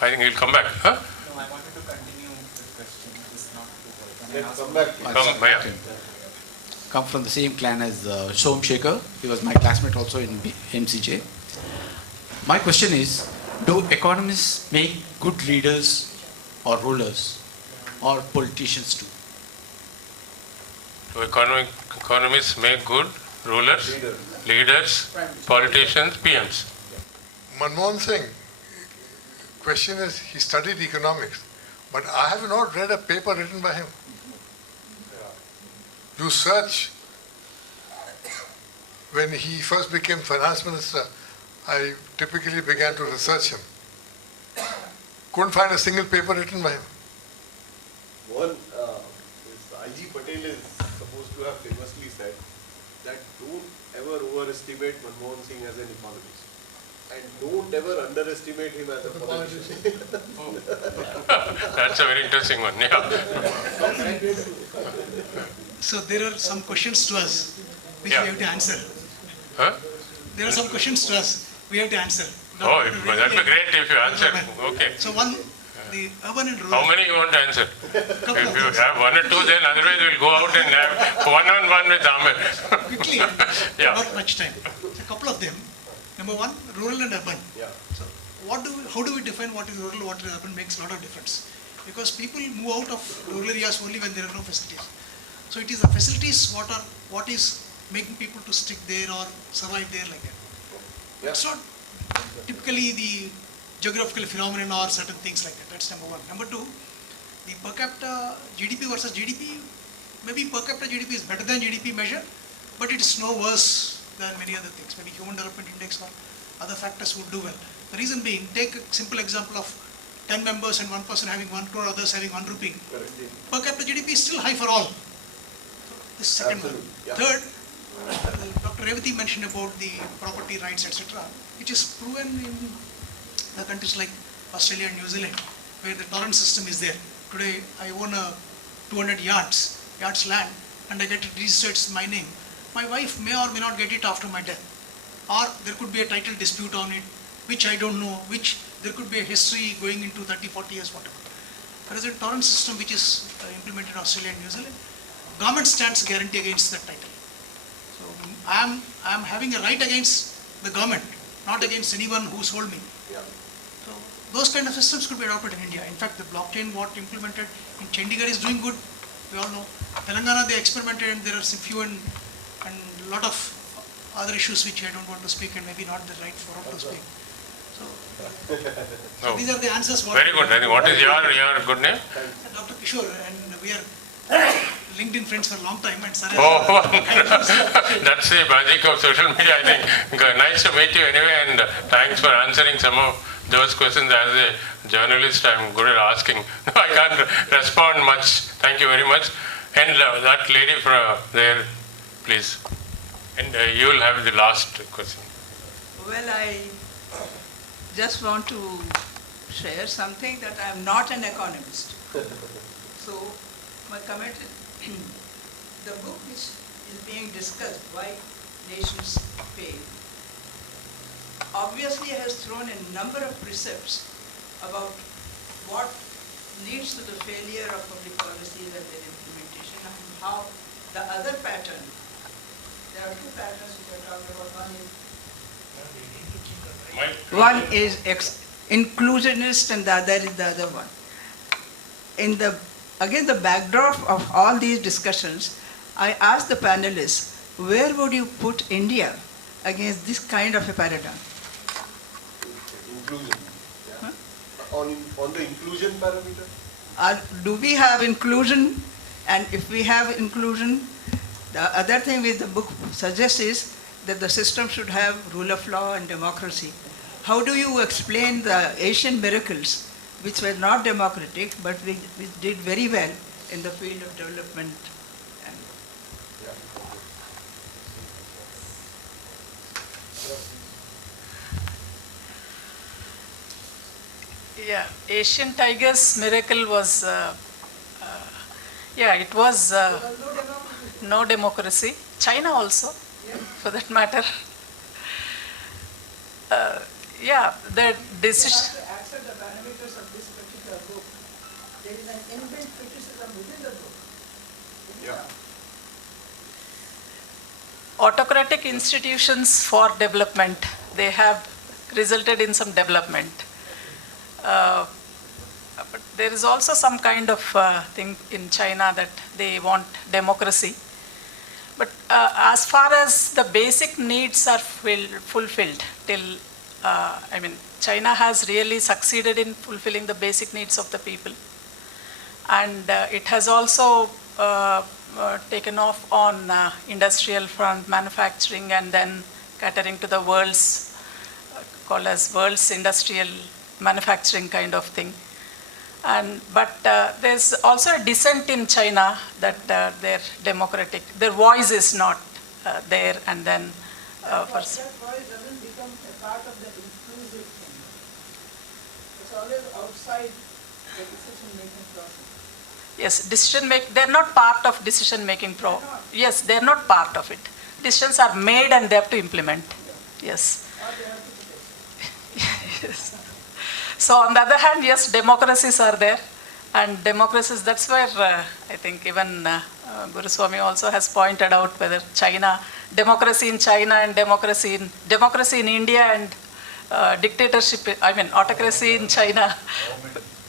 I think he'll come back. Huh? No, I wanted to continue the question. Just not Come from the same clan as Somasekhar. He was my classmate also in MCJ. My question is, do economists make good leaders or rulers or politicians too? Do economists make good rulers, leaders, politicians, PMs? Manmohan Singh, question is, he studied economics, but I have not read a paper written by him. You search, when he first became finance minister, I typically began to research him. Couldn't find a single paper written by him. One, I.G. Patel is supposed to have famously said that don't ever overestimate Manmohan Singh as an economist. And don't ever underestimate him as a politician. That's a very interesting one. Yeah. So there are some questions to us which we have to answer. Huh? There are some questions to us we have to answer. Oh, that would be great if you answer. Okay. So one, the urban and rural. How many you want to answer? If you have one or two, then otherwise we'll go out and have one-on-one with Amir. Quickly, yeah. not much time. So a couple of them. Number one, rural and urban. Yeah. So how do we define what is rural, what is urban makes a lot of difference. Because people move out of rural areas only when there are no facilities. So it is the facilities what is making people to stick there or survive there like that. Yeah. It's not typically the geographical phenomenon or certain things like that. That's number one. Number two, the per capita GDP versus GDP, maybe per capita GDP is better than GDP measure, but it's no worse than many other things. Maybe Human Development Index or other factors would do well. The reason being, take a simple example of 10 members and one person having 1 crore, others having 1 rupee. Per capita GDP is still high for all. So this second one. Yeah. Third, Dr. Revathi mentioned about the property rights, etc., which is proven in the countries like Australia and New Zealand, where the torrent system is there. Today, I own a 200 yards land, and I get it registered in my name. My wife may or may not get it after my death. Or there could be a title dispute on it, which I don't know, which there could be a history going into 30, 40 years, whatever. There is a torrent system which is implemented in Australia and New Zealand. Government stands guarantee against that title. So I am having a right against the government, not against anyone who sold me. Yeah. So those kind of systems could be adopted in India. In fact, the blockchain what implemented in Chandigarh is doing good. We all know. Telangana they experimented and there are some few and a lot of other issues which I don't want to speak and maybe not the right forum to speak. So these are the answers. Very good. I think what is your good name? Dr. Kishore, and we are LinkedIn friends for a long time. And Oh, that's the magic of social media, I think. Nice to meet you anyway, and thanks for answering some of those questions. As a journalist, I'm good at asking. I can't respond much. Thank you very much. And that lady from there, please. And you will have the last question. Well, I just want to share something that I am not an economist. So my comment is, the book which is being discussed, Why Nations Fail, obviously has thrown a number of precepts about what leads to the failure of public policies and their implementation, and how the other pattern, there are two patterns which I talked about. One is inclusionist and the other is the other one. In the, again, the backdrop of all these discussions, I asked the panelists, where would you put India against this kind of a paradigm? Inclusion. Yeah. Huh? On the inclusion parameter? Do we have inclusion? And if we have inclusion, the other thing which the book suggests is that the system should have rule of law and democracy. How do you explain the Asian miracles, which were not democratic, but which did very well in the field of development? Yeah, Asian Tigers miracle was, it was no democracy. China also, for that matter. The decision. To accept the parameters of this particular book, there is an inbuilt criticism within the book. Yeah. Autocratic institutions for development, they have resulted in some development. But there is also some kind of thing in China that they want democracy. But as far as the basic needs are fulfilled till, China has really succeeded in fulfilling the basic needs of the people. And it has also taken off on industrial front, manufacturing, and then catering to the world's, called as world's industrial manufacturing kind of thing. But there's also a dissent in China that their democratic, their voice is not there, and then that voice doesn't become a part of the inclusive thing. It's always outside the decision-making process. Yes, they're not part of decision-making Yes, they're not part of it. Decisions are made and they have to implement. Yes. Yes. So on the other hand, yes, democracies are there, and democracies, that's where I think even Guruswamy also has pointed out whether democracy in China and democracy in India and dictatorship, autocracy in China.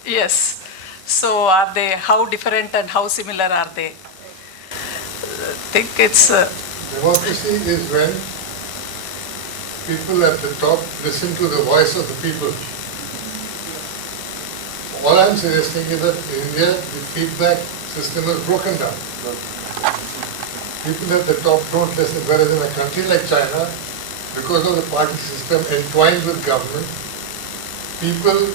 Yes. So are they, how different and how similar are they? I think it's... Democracy is when people at the top listen to the voice of the people. All I'm suggesting is that in India, the feedback system is broken down. People at the top don't listen, whereas in a country like China, because of the party system entwined with government, people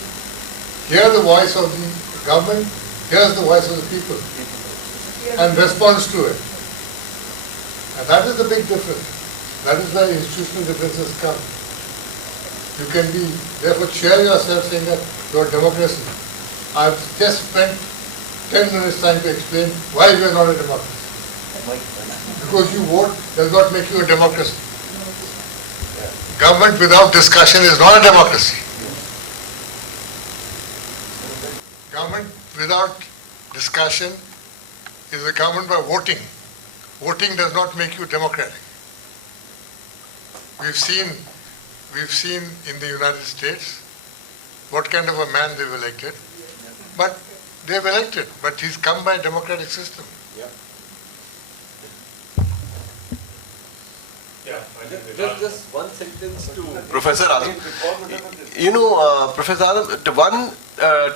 hear the voice of the government, hears the voice of the people, and responds to it. And that is the big difference. That is where institutional differences come. You can be, therefore, cheer yourself saying that you're a democracy. I've just spent 10 minutes trying to explain why we are not a democracy. Because you vote does not make you a democracy. Government without discussion is not a democracy. Government without discussion is a government by voting. Voting does not make you democratic. We've seen in the United States what kind of a man they've elected. But they've elected, but he's come by a democratic system. Just one sentence to Professor Azam. Professor Azam,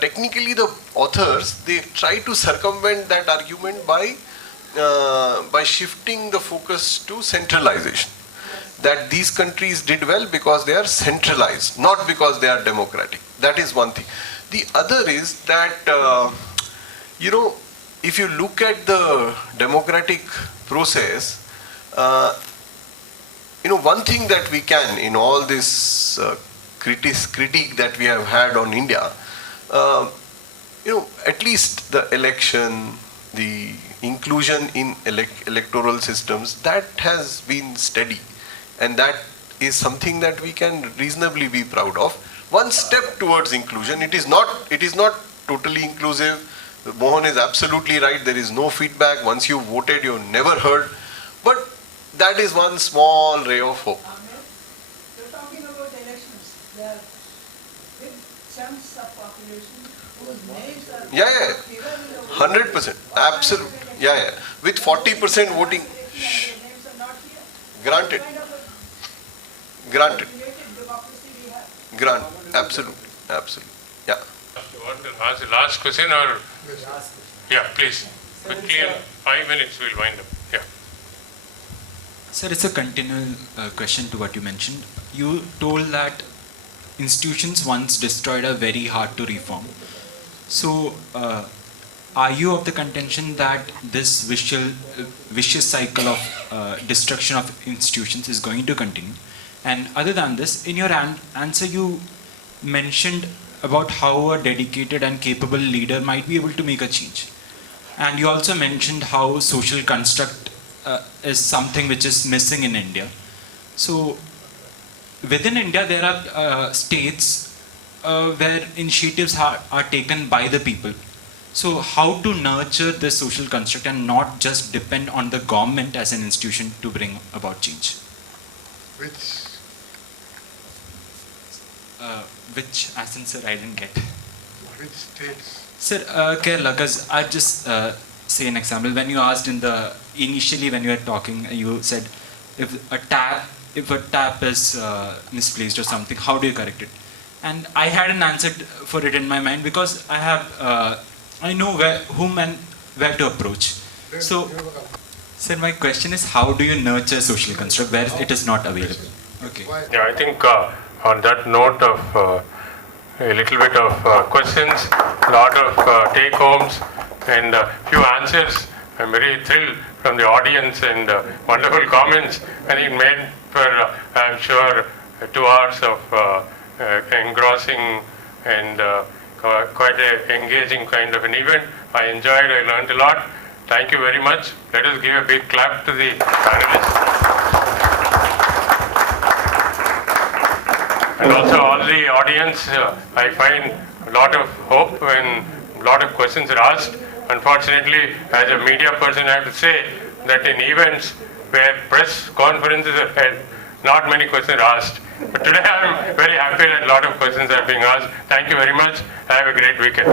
technically the authors, they try to circumvent that argument by shifting the focus to centralization. That these countries did well because they are centralized, not because they are democratic. That is one thing. The other is that, if you look at the democratic process, one thing that we can, in all this critique that we have had on India, at least the election, the inclusion in electoral systems, that has been steady, and that is something that we can reasonably be proud of. One step towards inclusion. It is not totally inclusive. Mohan is absolutely right. There is no feedback. Once you voted, you're never heard. But that is one small ray of hope. You're talking about elections. There are big chunks of population whose names are... Yeah. 100%. Absolutely. Yeah. With 40% voting. Granted. Absolutely. Yeah. You want to ask the last question or? Yeah, please. Quickly, in 5 minutes we'll wind up. Yeah. Sir, it's a continual question to what you mentioned. You told that institutions once destroyed are very hard to reform. So, are you of the contention that this vicious cycle of destruction of institutions is going to continue? And other than this, in your answer you mentioned about how a dedicated and capable leader might be able to make a change. And you also mentioned how social construct is something which is missing in India. So within India there are states where initiatives are taken by the people. So how to nurture this social construct and not just depend on the government as an institution to bring about change? Which accent, sir? I didn't get. Which states? Sir, Kerala, because I'll just say an example. When you asked initially when you were talking, you said if a tap is misplaced or something, how do you correct it? And I had an answer for it in my mind because I know whom and where to approach. So, sir, my question is, how do you nurture social construct where it is not available? Okay. Yeah, I think on that note of a little bit of questions, a lot of take-homes and a few answers. I'm very thrilled from the audience and wonderful comments, and it made for, I'm sure, 2 hours of engrossing and quite an engaging kind of an event. I enjoyed, I learned a lot. Thank you very much. Let us give a big clap to the panelists. And also all the audience, I find a lot of hope when a lot of questions are asked. Unfortunately, as a media person, I have to say that in events where press conferences are held, not many questions are asked. But today I am very happy that a lot of questions are being asked. Thank you very much. Have a great weekend.